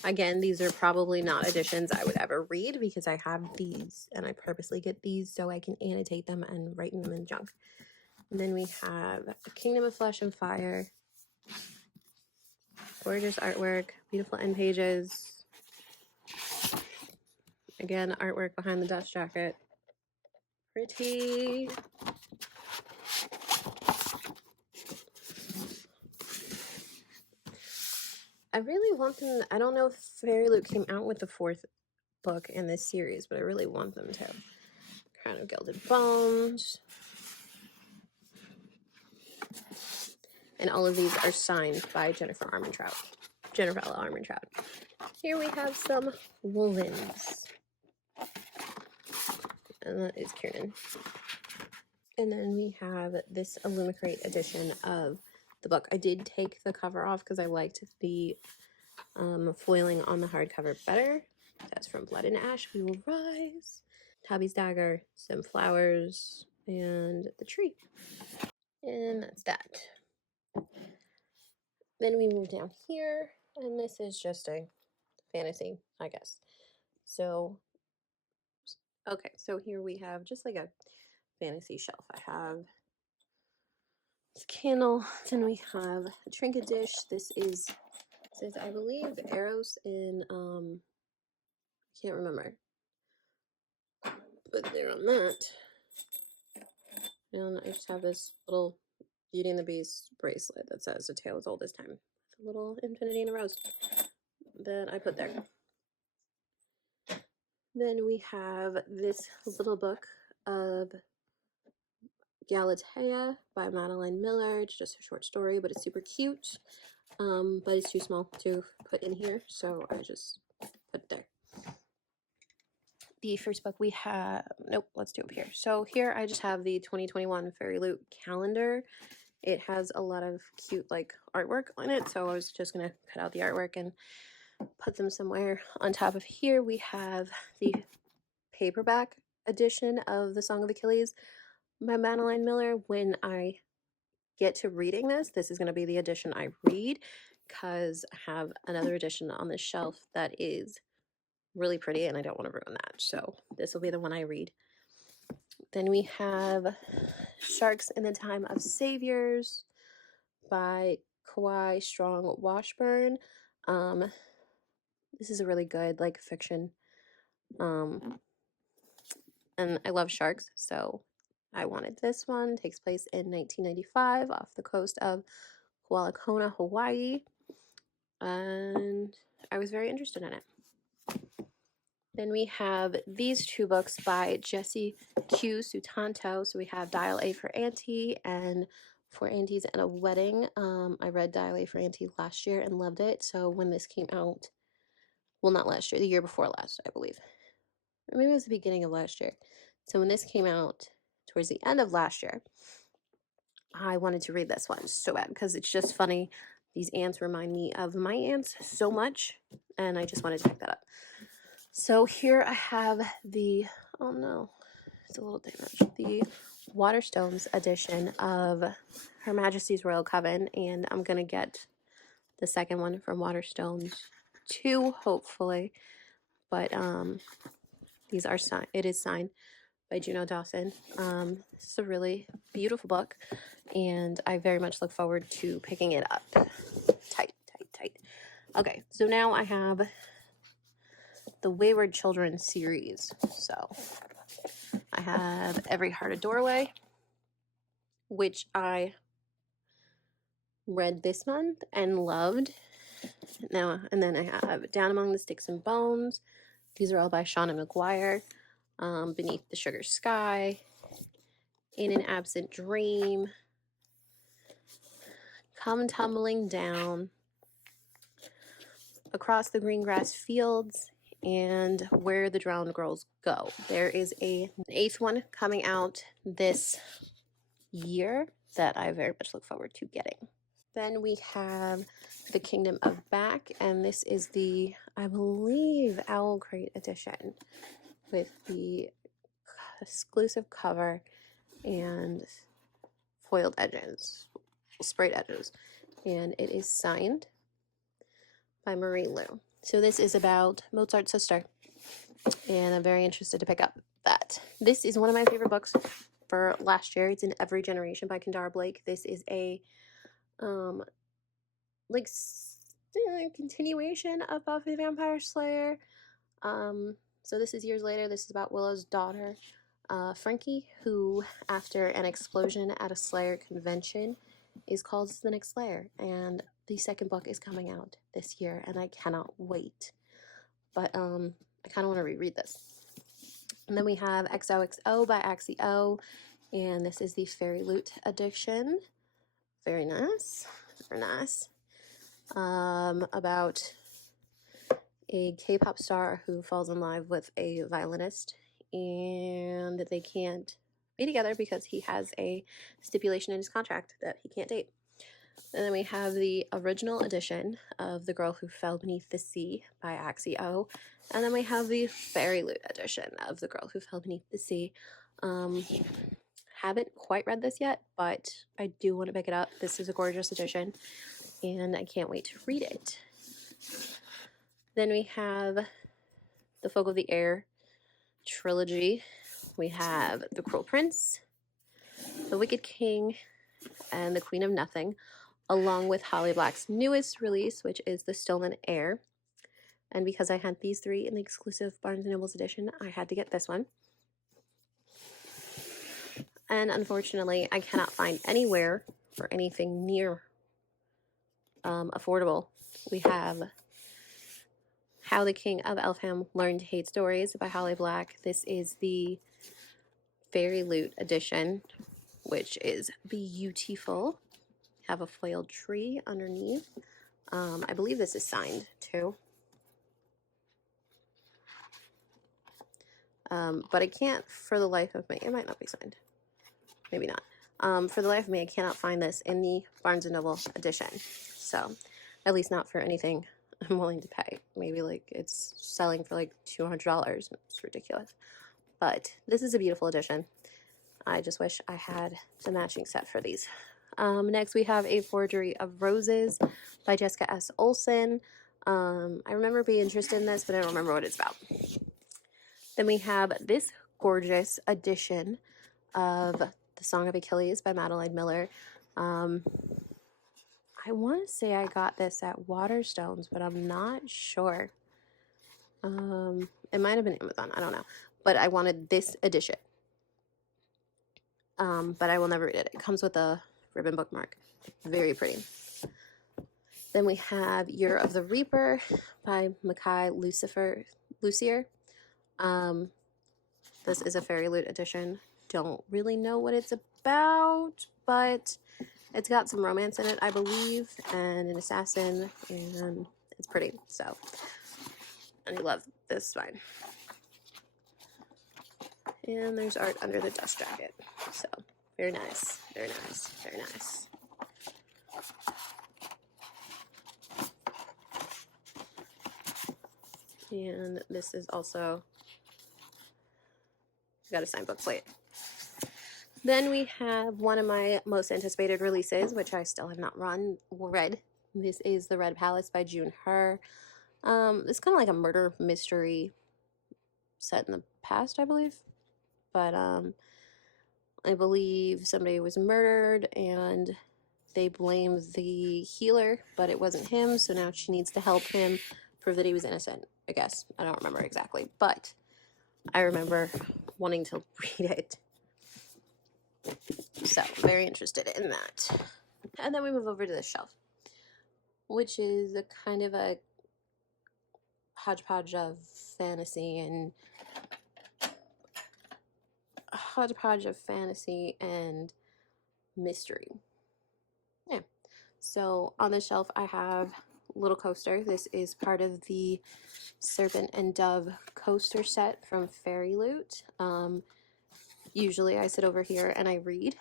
Again, these are probably not editions I would ever read because I have these and I purposely get these so I can annotate them and write them in junk. And then we have A Kingdom of Flesh and Fire. Gorgeous artwork, beautiful end pages. Again, artwork behind the dust jacket. Pretty. I really want them, I don't know if Fairy Loot came out with the 4th book in this series, but I really want them to. Crown of Gilded Bones. And all of these are signed by Jennifer Ella Armentrout. Here we have some woolens. And that is Kieran. And then we have this Illumicrate edition of the book. I did take the cover off because I liked the foiling on the hardcover better. That's from Blood and Ash, We Will Rise. Tabby's Dagger, some flowers, and the tree. And that's that. Then we move down here, and this is just a fantasy, I guess. So, okay, so here we have just like a fantasy shelf. I have this candle, then we have a trinket dish. This is, says, I believe, Eros in, I can't remember. But there on that. And I just have this little Beauty and the Beast bracelet that says A Tale as Old as Time. With a little infinity and a rose that I put there. Then we have this little book of Galatea by Madeline Miller. It's just a short story, but it's super cute. But it's too small to put in here, so I just put it there. The first book we have, nope, let's do it here. So here I just have the 2021 Fairy Loot calendar. It has a lot of cute like artwork on it, so I was just gonna cut out the artwork and put them somewhere. On top of here we have the paperback edition of The Song of Achilles by Madeline Miller. When I get to reading this, this is going to be the edition I read because I have another edition on the shelf that is really pretty and I don't want to ruin that. So this will be the one I read. Then we have Sharks in the Time of Saviors by Kawhi Strong Washburn. This is a really good like fiction. And I love sharks, so I wanted this one. It takes place in 1995 off the coast of Kuala Hawaii. And I was very interested in it. Then we have these 2 books by Jessie Q. Sutanto. So we have Dial A for Auntie and For Aunties and a Wedding. I read Dial A for Auntie last year and loved it. So when this came out, well, not last year, the year before last, I believe. Or maybe it was the beginning of last year. So when this came out towards the end of last year, I wanted to read this one so bad because it's just funny. These ants remind me of my aunts so much, and I just wanted to pick that up. So here I have the, oh no, it's a little damaged, the Waterstones edition of Her Majesty's Royal Coven, and I'm going to get the second one from Waterstones too, hopefully. But these are signed, it is signed by Juno Dawson. This is a really beautiful book, and I very much look forward to picking it up. Tight. Okay, so now I have the Wayward Children series. So I have Every Heart a Doorway, which I read this month and loved. Now, and then I have Down Among the Sticks and Bones. These are all by Shauna McGuire. Beneath the Sugar Sky, In an Absent Dream, Come Tumbling Down, Across the Green Grass Fields, and Where the Drowned Girls Go. There is an 8th one coming out this year that I very much look forward to getting. Then we have The Kingdom of Back, and this is the, I believe, Owl Crate edition with the exclusive cover and foiled edges, sprayed edges, and it is signed by Marie Lu. So this is about Mozart's sister, and I'm very interested to pick up that. This is one of my favorite books for last year. It's In Every Generation by Kendara Blake. This is a like continuation of Buffy the Vampire Slayer. So this is years later. This is about Willow's daughter, Frankie, who, after an explosion at a Slayer convention, is called the next Slayer. And the second book is coming out this year, and I cannot wait. But I kind of want to reread this. And then we have XOXO by Axio, and this is the Fairy Loot edition. Very nice. Very nice. About a K-pop star who falls in love with a violinist, and they can't be together because he has a stipulation in his contract that he can't date. And then we have the original edition of The Girl Who Fell Beneath the Sea by Axio. And then we have the Fairy Loot edition of The Girl Who Fell Beneath the Sea. Haven't quite read this yet, but I do want to pick it up. This is a gorgeous edition, and I can't wait to read it. Then we have the Folk of the Air trilogy. We have The Cruel Prince, The Wicked King, and The Queen of Nothing, along with Holly Black's newest release, which is The Stolen Heir. And because I had these three in the exclusive Barnes & Noble's edition, I had to get this one. And unfortunately, I cannot find anywhere for anything near affordable. We have How the King of Elfham Learned to Hate Stories by Holly Black. This is the Fairy Loot edition, which is beautiful. Have a foiled tree underneath. I believe this is signed too. But I can't for the life of me. It might not be signed. Maybe not. For the life of me, I cannot find this in the Barnes & Noble edition. So, at least not for anything I'm willing to pay. Maybe like it's selling for like $200. It's ridiculous. But this is a beautiful edition. I just wish I had the matching set for these. Next, we have A Forgery of Roses by Jessica S. Olsen. I remember being interested in this, but I don't remember what it's about. Then we have this gorgeous edition of The Song of Achilles by Madeline Miller. I want to say I got this at Waterstones, but I'm not sure. It might have been Amazon. I don't know. But I wanted this edition. But I will never read it. It comes with a ribbon bookmark. Very pretty. Then we have Year of the Reaper by Mackay Lucier. This is a Fairy Loot edition. Don't really know what it's about, but it's got some romance in it, I believe, and an assassin, and it's pretty. So, and I love this spine. And there's art under the dust jacket. So, very nice, very nice, very nice. And this is also got a signed book plate. Then we have one of my most anticipated releases, which I still have not read. This is The Red Palace by June Her. It's kind of like a murder mystery set in the past, I believe. But I believe somebody was murdered and they blame the healer, but it wasn't him, so now she needs to help him prove that he was innocent, I guess. I don't remember exactly, but I remember wanting to read it. So, very interested in that. And then we move over to the shelf, which is a kind of a hodgepodge of fantasy and mystery. Yeah. So on the shelf I have Little Coaster. This is part of the Serpent and Dove coaster set from Fairy Loot. Usually I sit over here and I read,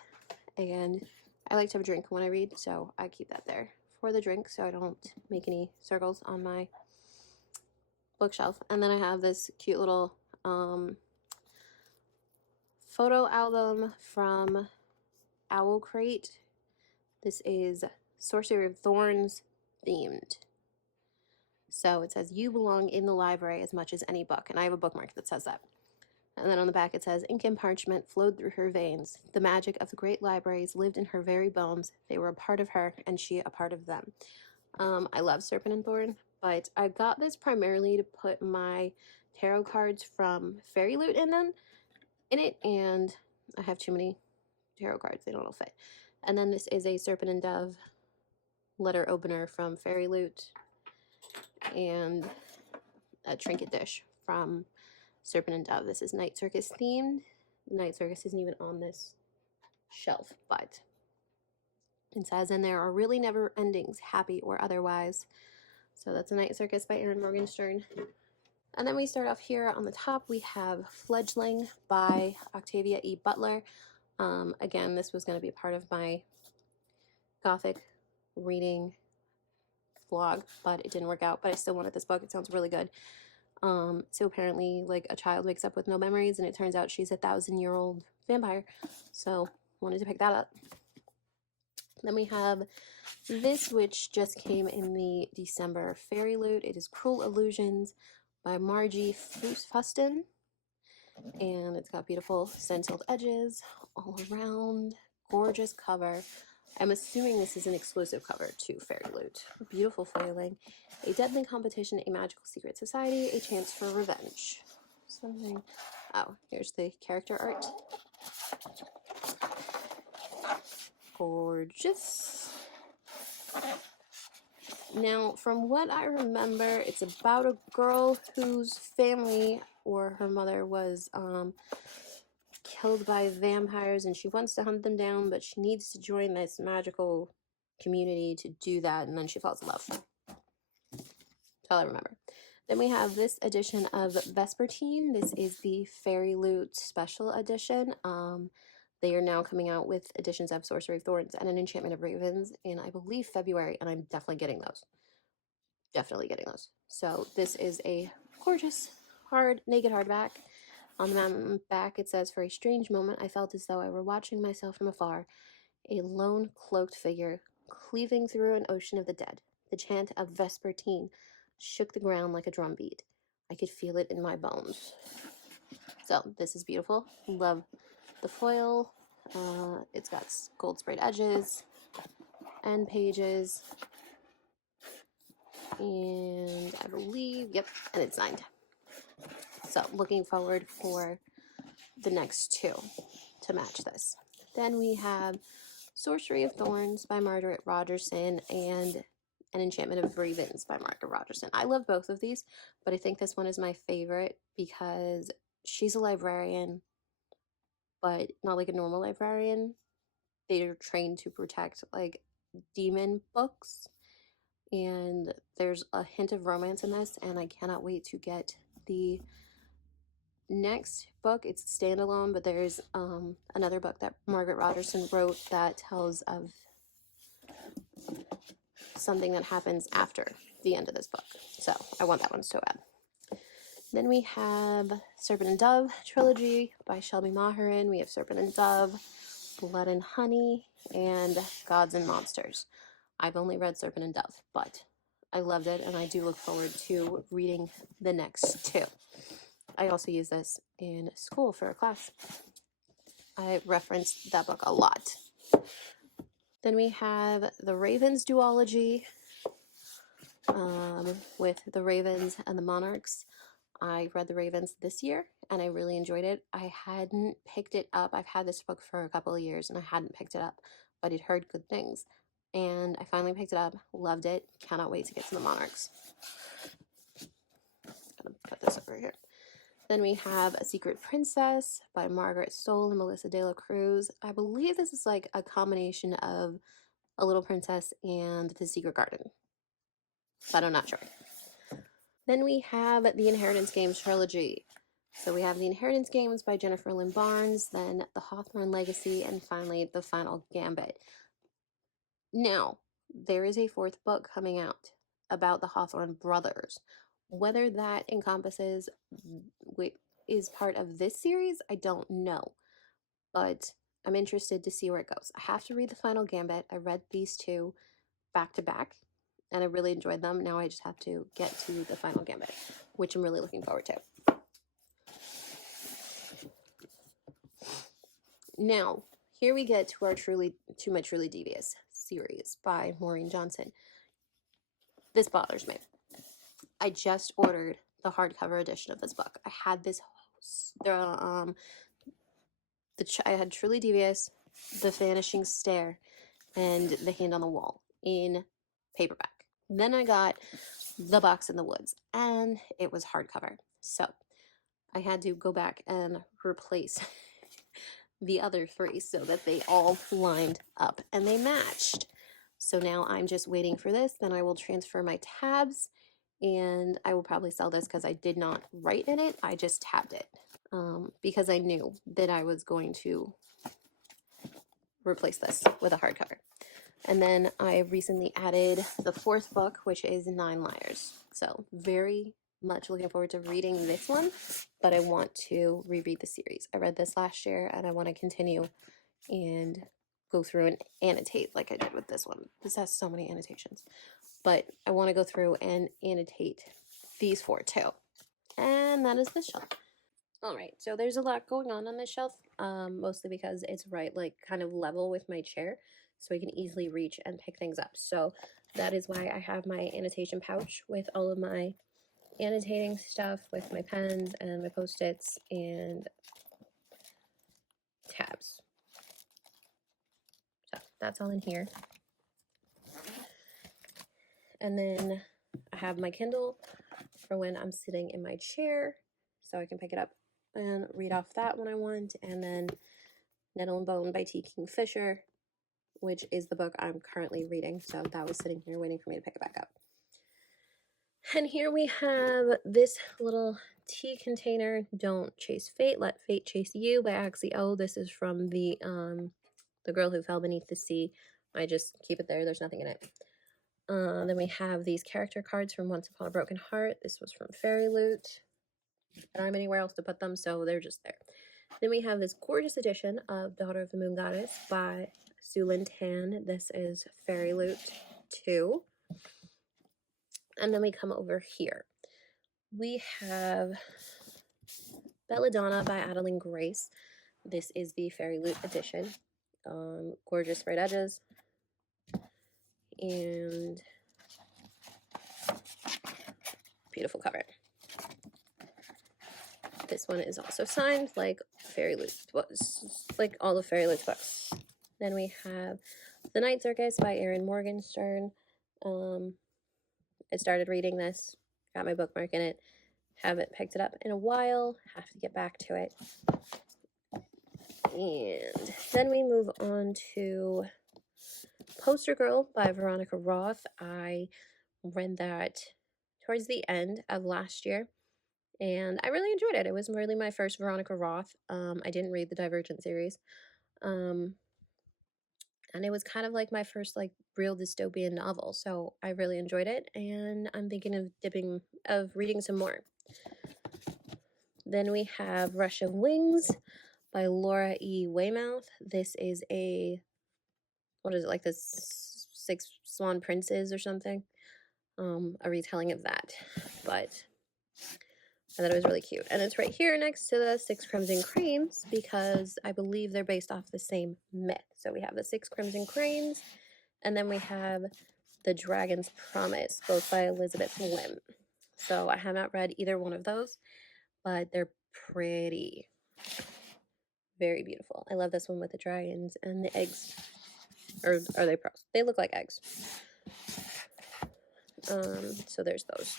and I like to have a drink when I read, so I keep that there for the drink so I don't make any circles on my bookshelf. And then I have this cute little photo album from Owl Crate. This is Sorcery of Thorns themed. So it says, "You belong in the library as much as any book." And I have a bookmark that says that. And then on the back it says, "Ink and parchment flowed through her veins. The magic of the great libraries lived in her very bones. They were a part of her, and she a part of them." I love Serpent and Thorn, but I got this primarily to put my tarot cards from Fairy Loot in it, and I have too many tarot cards. They don't all fit. And then this is a Serpent and Dove letter opener from Fairy Loot, and a trinket dish from Serpent and Dove. This is Night Circus themed. The Night Circus isn't even on this shelf, but it says, "And there are really never endings, happy or otherwise." So that's A Night Circus by Erin Morgenstern. And then we start off here on the top. We have Fledgling by Octavia E. Butler. Again, this was going to be a part of my Gothic reading vlog, but it didn't work out. But I still wanted this book. It sounds really good. So apparently, like, a child wakes up with no memories, and it turns out she's a 1,000-year-old vampire. So wanted to pick that up. Then we have this, which just came in the December Fairy Loot. It is Cruel Illusions by Margie Fuston. And it's got beautiful stenciled edges all around. Gorgeous cover. I'm assuming this is an exclusive cover to Fairy Loot. Beautiful foiling. A deadly competition, a magical secret society, a chance for revenge. Something. Oh, here's the character art. Gorgeous. Now, from what I remember, it's about a girl whose family or her mother was killed by vampires, and she wants to hunt them down, but she needs to join this magical community to do that, and then she falls in love. That's all I remember. Then we have this edition of Vespertine. This is the Fairy Loot Special Edition. They are now coming out with editions of Sorcery of Thorns and An Enchantment of Ravens in, I believe, February, and I'm definitely getting those. Definitely getting those. So this is a gorgeous, naked hardback. On the back it says, "For a strange moment, I felt as though I were watching myself from afar, a lone cloaked figure cleaving through an ocean of the dead. The chant of Vespertine shook the ground like a drumbeat. I could feel it in my bones." So this is beautiful. Love the foil. It's got gold sprayed edges, end pages, and I believe, yep, and it's signed. So looking forward for the next two to match this. Then we have Sorcery of Thorns by Margaret Rogerson and An Enchantment of Ravens by Margaret Rogerson. I love both of these, but I think this one is my favorite because she's a librarian, but not like a normal librarian. They're trained to protect like demon books, and there's a hint of romance in this, and I cannot wait to get the next book. It's standalone, but there's another book that Margaret Rogerson wrote that tells of something that happens after the end of this book. So I want that one so bad. Then we have Serpent and Dove trilogy by Shelby Maherin. We have Serpent and Dove, Blood and Honey, and Gods and Monsters. I've only read Serpent and Dove, but I loved it, and I do look forward to reading the next two. I also use this in school for a class. I referenced that book a lot. Then we have the Ravens duology with the Ravens and the Monarchs. I read the Ravens this year, and I really enjoyed it. I hadn't picked it up. I've had this book for a couple of years, and I hadn't picked it up, but I'd heard good things. And I finally picked it up, loved it, cannot wait to get to the Monarchs. Gonna put this over here. Then we have A Secret Princess by Margaret Stoll and Melissa De La Cruz. I believe this is like a combination of A Little Princess and The Secret Garden, but I'm not sure. Then we have the Inheritance Games trilogy. So we have the Inheritance Games by Jennifer Lynn Barnes, then the Hawthorne Legacy, and finally the Final Gambit. Now, there is a fourth book coming out about the Hawthorne brothers. Whether that encompasses, is part of this series, I don't know. But I'm interested to see where it goes. I have to read the Final Gambit. I read these two back to back, and I really enjoyed them. Now I just have to get to the final gambit, which I'm really looking forward to. Now, here we get to my Truly Devious series by Maureen Johnson. This bothers me. I just ordered the hardcover edition of this book. I had this, I had Truly Devious, The Vanishing Stare, and The Hand on the Wall in paperback. Then I got The Box in the Woods, and it was hardcover. So I had to go back and replace the other three so that they all lined up and they matched. So now I'm just waiting for this. Then I will transfer my tabs, and I will probably sell this because I did not write in it. I just tabbed it because I knew that I was going to replace this with a hardcover. And then I recently added the fourth book, which is 9 Liars. So very much looking forward to reading this one, but I want to reread the series. I read this last year, and I want to continue and go through and annotate like I did with this one. This has so many annotations, but I want to go through and annotate these 4 too. And that is this shelf. All right, so there's a lot going on this shelf, mostly because it's right like kind of level with my chair, so I can easily reach and pick things up. So that is why I have my annotation pouch with all of my annotating stuff, with my pens and my Post-its and tabs. So that's all in here. And then I have my Kindle for when I'm sitting in my chair, so I can pick it up and read off that when I want. And then Nettle and Bone by T. Kingfisher, which is the book I'm currently reading. So that was sitting here waiting for me to pick it back up. And here we have this little tea container, Don't Chase Fate, Let Fate Chase You by Axie O. This is from the Girl Who Fell Beneath the Sea. I just keep it there. There's nothing in it. Then we have these character cards from Once Upon a Broken Heart. This was from Fairy Loot. I don't have anywhere else to put them, so they're just there. Then we have this gorgeous edition of Daughter of the Moon Goddess by Sue Lynn Tan. This is Fairy Loot 2. And then we come over here. We have Belladonna by Adeline Grace. This is the Fairy Loot edition. Gorgeous red edges. And beautiful cover. This one is also signed like Fairy Loot was, like all the Fairy Loot books. Then we have The Night Circus by Erin Morgenstern. I started reading this, got my bookmark in it, haven't picked it up in a while, have to get back to it. And then we move on to Poster Girl by Veronica Roth. I read that towards the end of last year, and I really enjoyed it. It was really my first Veronica Roth. I didn't read the Divergent series. And it was kind of like my first like real dystopian novel, so I really enjoyed it, and I'm thinking of reading some more. Then we have Rush of Wings by Laura E. Weymouth. This is what is it, like the Six Swan Princes or something? A retelling of that, but I thought it was really cute. And it's right here next to the 6 Crimson Cranes because I believe they're based off the same myth. So we have the 6 Crimson Cranes, and then we have The Dragon's Promise, both by Elizabeth Lim. So I have not read either one of those, but they're pretty. Very beautiful. I love this one with the dragons and the eggs. Or are they pearls? They look like eggs. So there's those.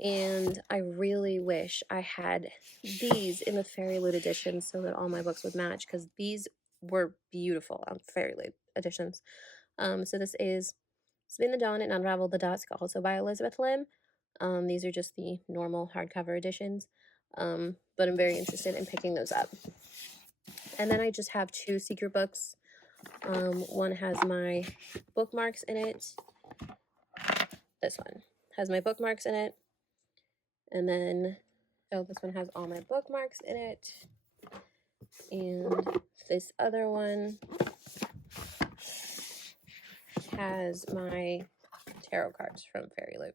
And I really wish I had these in the Fairy Loot edition so that all my books would match, because these were beautiful Fairy Loot editions. So this is Spin the Dawn and Unravel the Dusk, also by Elizabeth Lim. These are just the normal hardcover editions, but I'm very interested in picking those up. And then I just have 2 secret books. One has my bookmarks in it. This one has my bookmarks in it. And then, this one has all my bookmarks in it. And this other one has my tarot cards from Fairy Loot.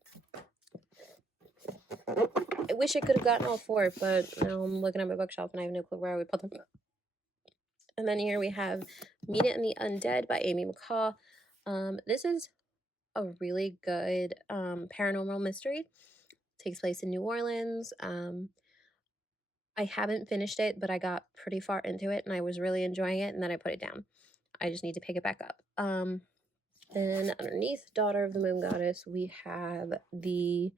I wish I could have gotten all 4, but now I'm looking at my bookshelf and I have no clue where I would put them. And then here we have Meet It and the Undead by Amy McCaw. This is a really good paranormal mystery. It takes place in New Orleans. I haven't finished it, but I got pretty far into it and I was really enjoying it, and then I put it down. I just need to pick it back up. Then underneath Daughter of the Moon Goddess, we have the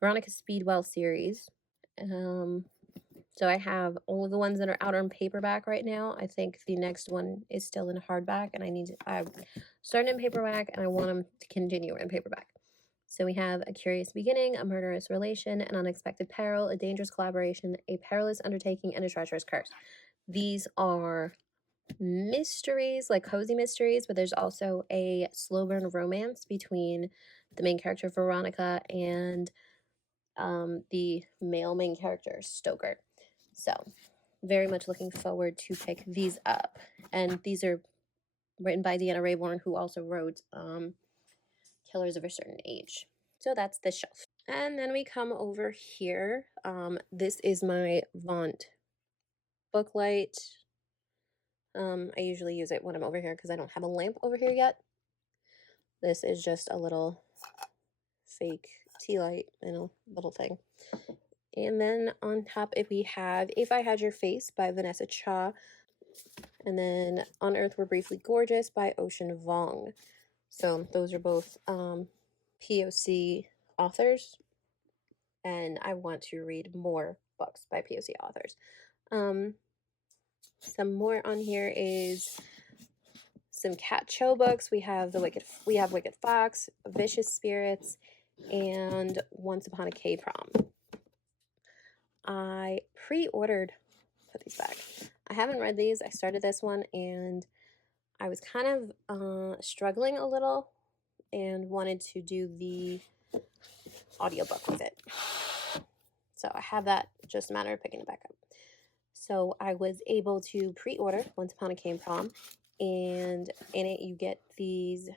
Veronica Speedwell series. So I have all of the ones that are out on paperback right now. I think the next one is still in hardback, and I started in paperback, and I want them to continue in paperback. So we have A Curious Beginning, A Murderous Relation, An Unexpected Peril, A Dangerous Collaboration, A Perilous Undertaking, and A Treacherous Curse. These are mysteries, like cozy mysteries, but there's also a slow burn romance between the main character Veronica and the male main character Stoker. So very much looking forward to pick these up. And these are written by Deanna Raybourn, who also wrote Killers of a Certain Age. So that's this shelf. And then we come over here. This is my Vaunt booklight. I usually use it when I'm over here because I don't have a lamp over here yet. This is just a little fake tea light, little thing. And then on top, we have If I Had Your Face by Vanessa Cha. And then On Earth We're Briefly Gorgeous by Ocean Vuong. So those are both POC authors. And I want to read more books by POC authors. Some more on here is some Cat Cho books. We have Wicked Fox, Vicious Spirits, and Once Upon a K-Prom. I pre-ordered, put these back. I haven't read these. I started this one and I was kind of struggling a little and wanted to do the audiobook with it. So I have that, just a matter of picking it back up. So I was able to pre-order Once Upon a K-Prom, and in it you get these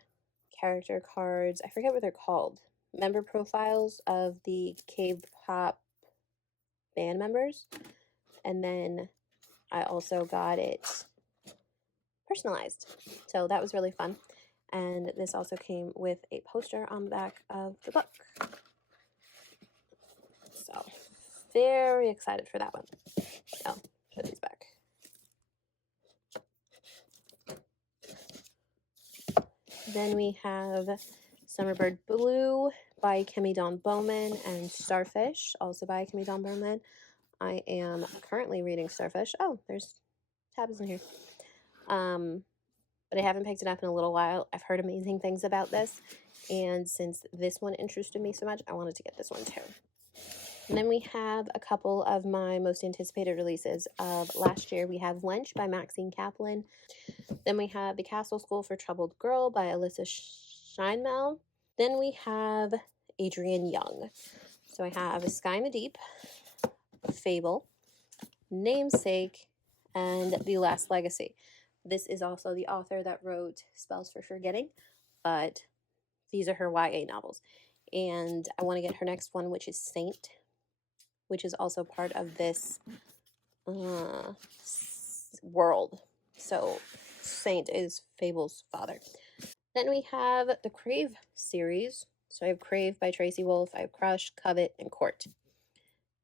character cards. I forget what they're called. Member profiles of the K-pop band members. And then I also got it personalized. So that was really fun. And this also came with a poster on the back of the book. So very excited for that one. Oh, put these back. Then we have Summerbird Blue by Kimmy Dawn Bowman and Starfish, also by Kimmy Dawn Bowman. I am currently reading Starfish. Oh, there's tabs in here. But I haven't picked it up in a little while. I've heard amazing things about this, and since this one interested me so much, I wanted to get this one too. And then we have a couple of my most anticipated releases of last year. We have Wench by Maxine Kaplan. Then we have The Castle School for Troubled Girl by Alyssa Scheinmel. Then we have Adrienne Young. So I have Sky in the Deep, Fable, Namesake, and The Last Legacy. This is also the author that wrote Spells for Forgetting, but these are her YA novels. And I want to get her next one, which is Saint, which is also part of this world. So Saint is Fable's father. Then we have the Crave series. So I have Crave by Tracy Wolf, I have Crush, Covet, and Court.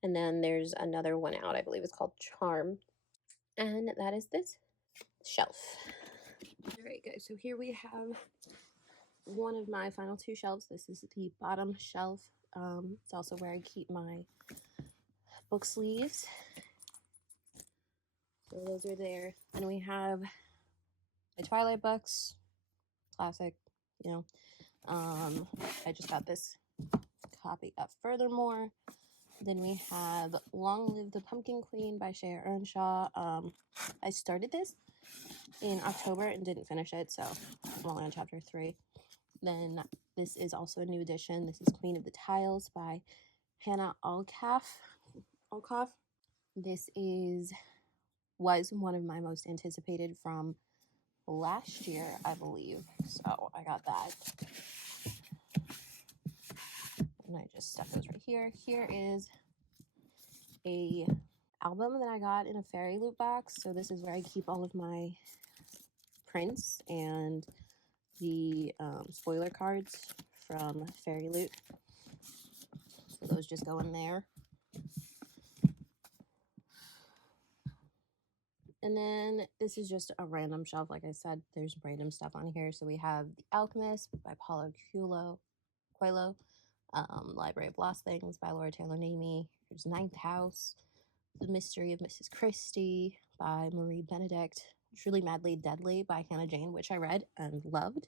And then there's another one out, I believe it's called Charm. And that is this shelf. All right, guys, so here we have one of my final 2 shelves. This is the bottom shelf. It's also where I keep my book sleeves. So those are there. And we have my Twilight books, classic, I just got this copy of Furthermore. Then we have Long Live the Pumpkin Queen by Shea Earnshaw. I started this in October and didn't finish it, so I'm only on chapter 3. Then this is also a new edition. This is Queen of the Tiles by Hannah Alcoff. This was one of my most anticipated from last year, I believe. So I got that. and I just stuck those right here. Here is a album that I got in a fairy loot box. So this is where I keep all of my prints and the spoiler cards from fairy loot. So those just go in there. And then this is just a random shelf. Like I said, there's random stuff on here. So we have The Alchemist by Paulo Coelho, Library of Lost Things by Laura Taylor Namey. There's Ninth House, The Mystery of Mrs. Christie by Marie Benedict, Truly Madly Deadly by Hannah Jane, which I read and loved.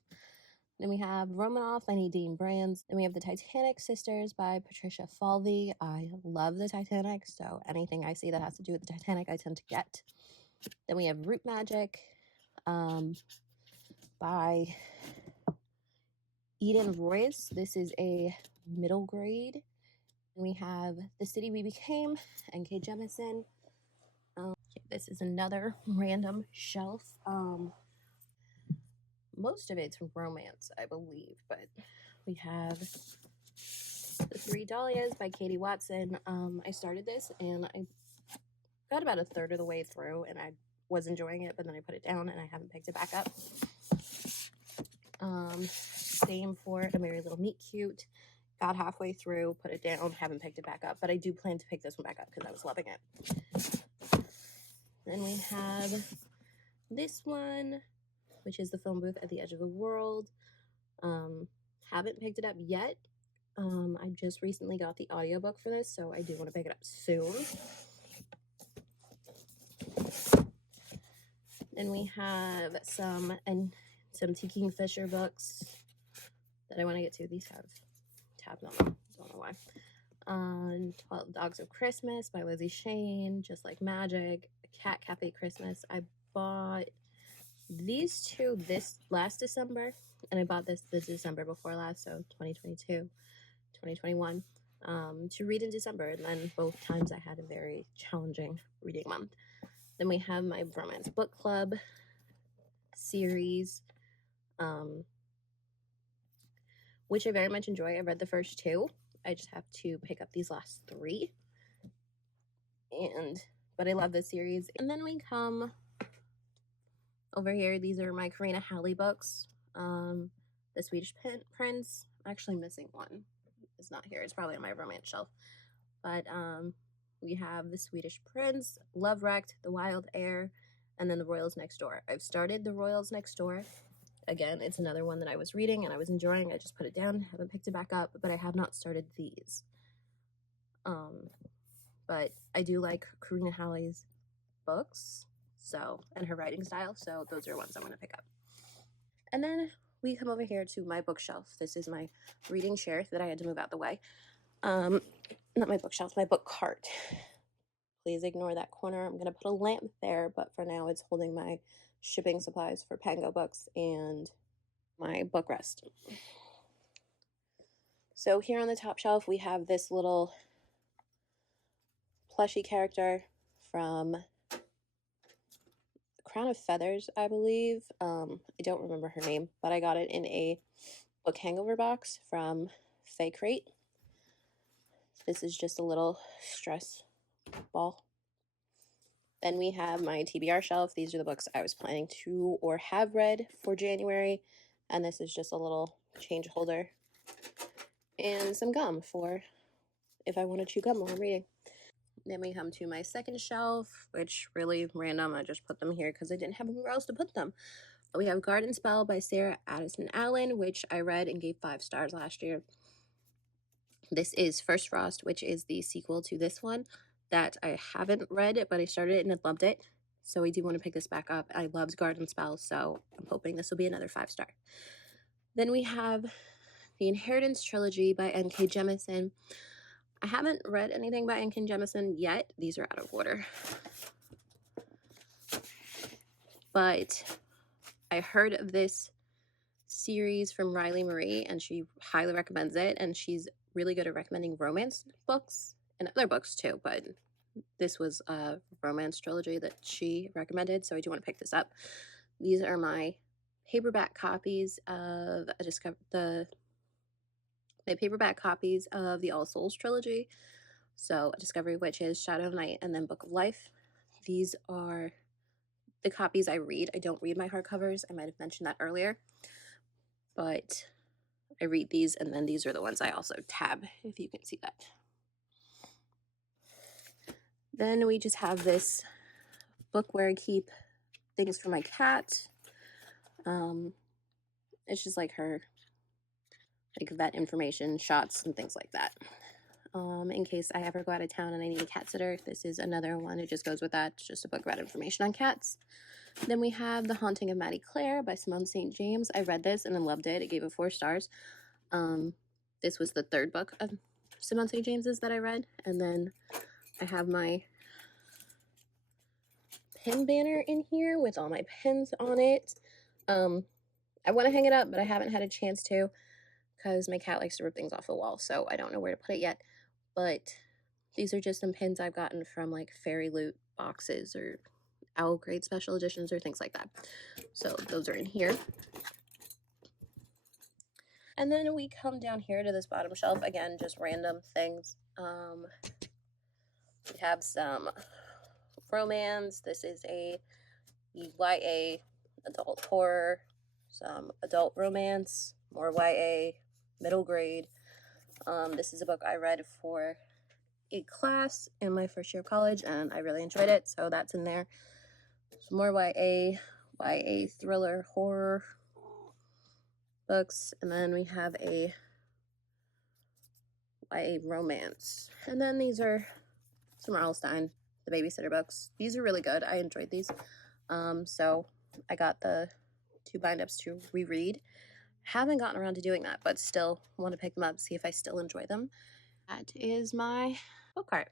Then we have Romanoff by Nadine Brands. Then we have The Titanic Sisters by Patricia Falvey. I love the Titanic, so anything I see that has to do with the Titanic, I tend to get. Then we have Root Magic by Eden Royce. This is a middle grade. And we have The City We Became, N.K. Jemisin. This is another random shelf. Most of it's romance, I believe, but we have The Three Dahlias by Katie Watson. I started this and I got about a third of the way through and I was enjoying it, but then I put it down and I haven't picked it back up. Same for A Merry Little Meet Cute. Got halfway through, put it down, haven't picked it back up, but I do plan to pick this one back up because I was loving it. Then we have this one, which is The Phone Booth at the Edge of the World. Haven't picked it up yet. I just recently got the audiobook for this, so I do want to pick it up soon. Then we have some T. Kingfisher books that I want to get to. These have tabs on them. Don't know why. 12 Dogs of Christmas by Lizzie Shane, Just Like Magic, Cat Cafe Christmas. I bought these two this last December, and I bought this the December before last, so 2022, 2021, to read in December, and then both times I had a very challenging reading month. Then we have my romance book club series, which I very much enjoy. I read the first two. I just have to pick up these last three. But I love this series. And then we come over here. These are my Karina Halley books. The Swedish Prince. I'm actually missing one. It's not here. It's probably on my romance shelf. But we have The Swedish Prince, Love Wrecked, The Wild Heir, and then The Royals Next Door. I've started The Royals Next Door. Again, it's another one that I was reading and I was enjoying. I just put it down, haven't picked it back up, but I have not started these. But I do like Karina Halley's books, and her writing style, so those are ones I'm going to pick up. And then we come over here to my bookshelf. This is my reading chair that I had to move out the way. Not my bookshelf, my book cart. Please ignore that corner. I'm going to put a lamp there, but for now it's holding my shipping supplies for Pango books and my book rest. So here on the top shelf, we have this little plushy character from Crown of Feathers, I believe. I don't remember her name, but I got it in a book hangover box from Fae Crate. This is just a little stress ball. Then we have my TBR shelf. These are the books I was planning to or have read for January. And this is just a little change holder and some gum for if I want to chew gum while I'm reading. Then we come to my second shelf, which really random. I just put them here because I didn't have anywhere else to put them. We have Garden Spell by Sarah Addison Allen, which I read and gave 5 stars last year. This is First Frost, which is the sequel to this one that I haven't read, but I started it and I loved it. So I do want to pick this back up. I loved Garden Spell, so I'm hoping this will be another 5-star. Then we have the Inheritance Trilogy by N.K. Jemisin. I haven't read anything by N.K. Jemisin yet. These are out of order. But I heard of this series from Riley Marie, and she highly recommends it, and she's really good at recommending romance books and other books too, but this was a romance trilogy that she recommended, so I do want to pick this up. These are my paperback copies of the my paperback copies of the All Souls trilogy. So Discovery of Witches, Shadow of Night, and then Book of Life. These are the copies I read. I don't read my hardcovers. I might have mentioned that earlier. But I read these, and then these are the ones I also tab, if you can see that. Then we just have this book where I keep things for my cat. It's just like her, like vet information, shots, and things like that. In case I ever go out of town and I need a cat sitter, this is another one. It just goes with that. It's just a book about information on cats. Then we have The Haunting of Maddie Clare by Simone St. James. I read this and then loved it. It gave it 4 stars. This was the 3rd book of Simone St. James's that I read. And then I have my pin banner in here with all my pins on it. I want to hang it up, but I haven't had a chance to because my cat likes to rip things off the wall, so I don't know where to put it yet. But these are just some pins I've gotten from like Fairy Loot boxes or Owl Grade special editions or things like that. So those are in here. And then we come down here to this bottom shelf. Again, just random things. We have some romance. This is a YA adult horror, some adult romance, more YA, middle grade. This is a book I read for a class in my first year of college, and I really enjoyed it, so that's in there. Some more YA thriller horror books, and then we have a YA romance. And then these are some R.L. Stine, the babysitter books. These are really good. I enjoyed these. So I got the 2 bind-ups to reread. Haven't gotten around to doing that, but still want to pick them up, see if I still enjoy them. That is my book cart.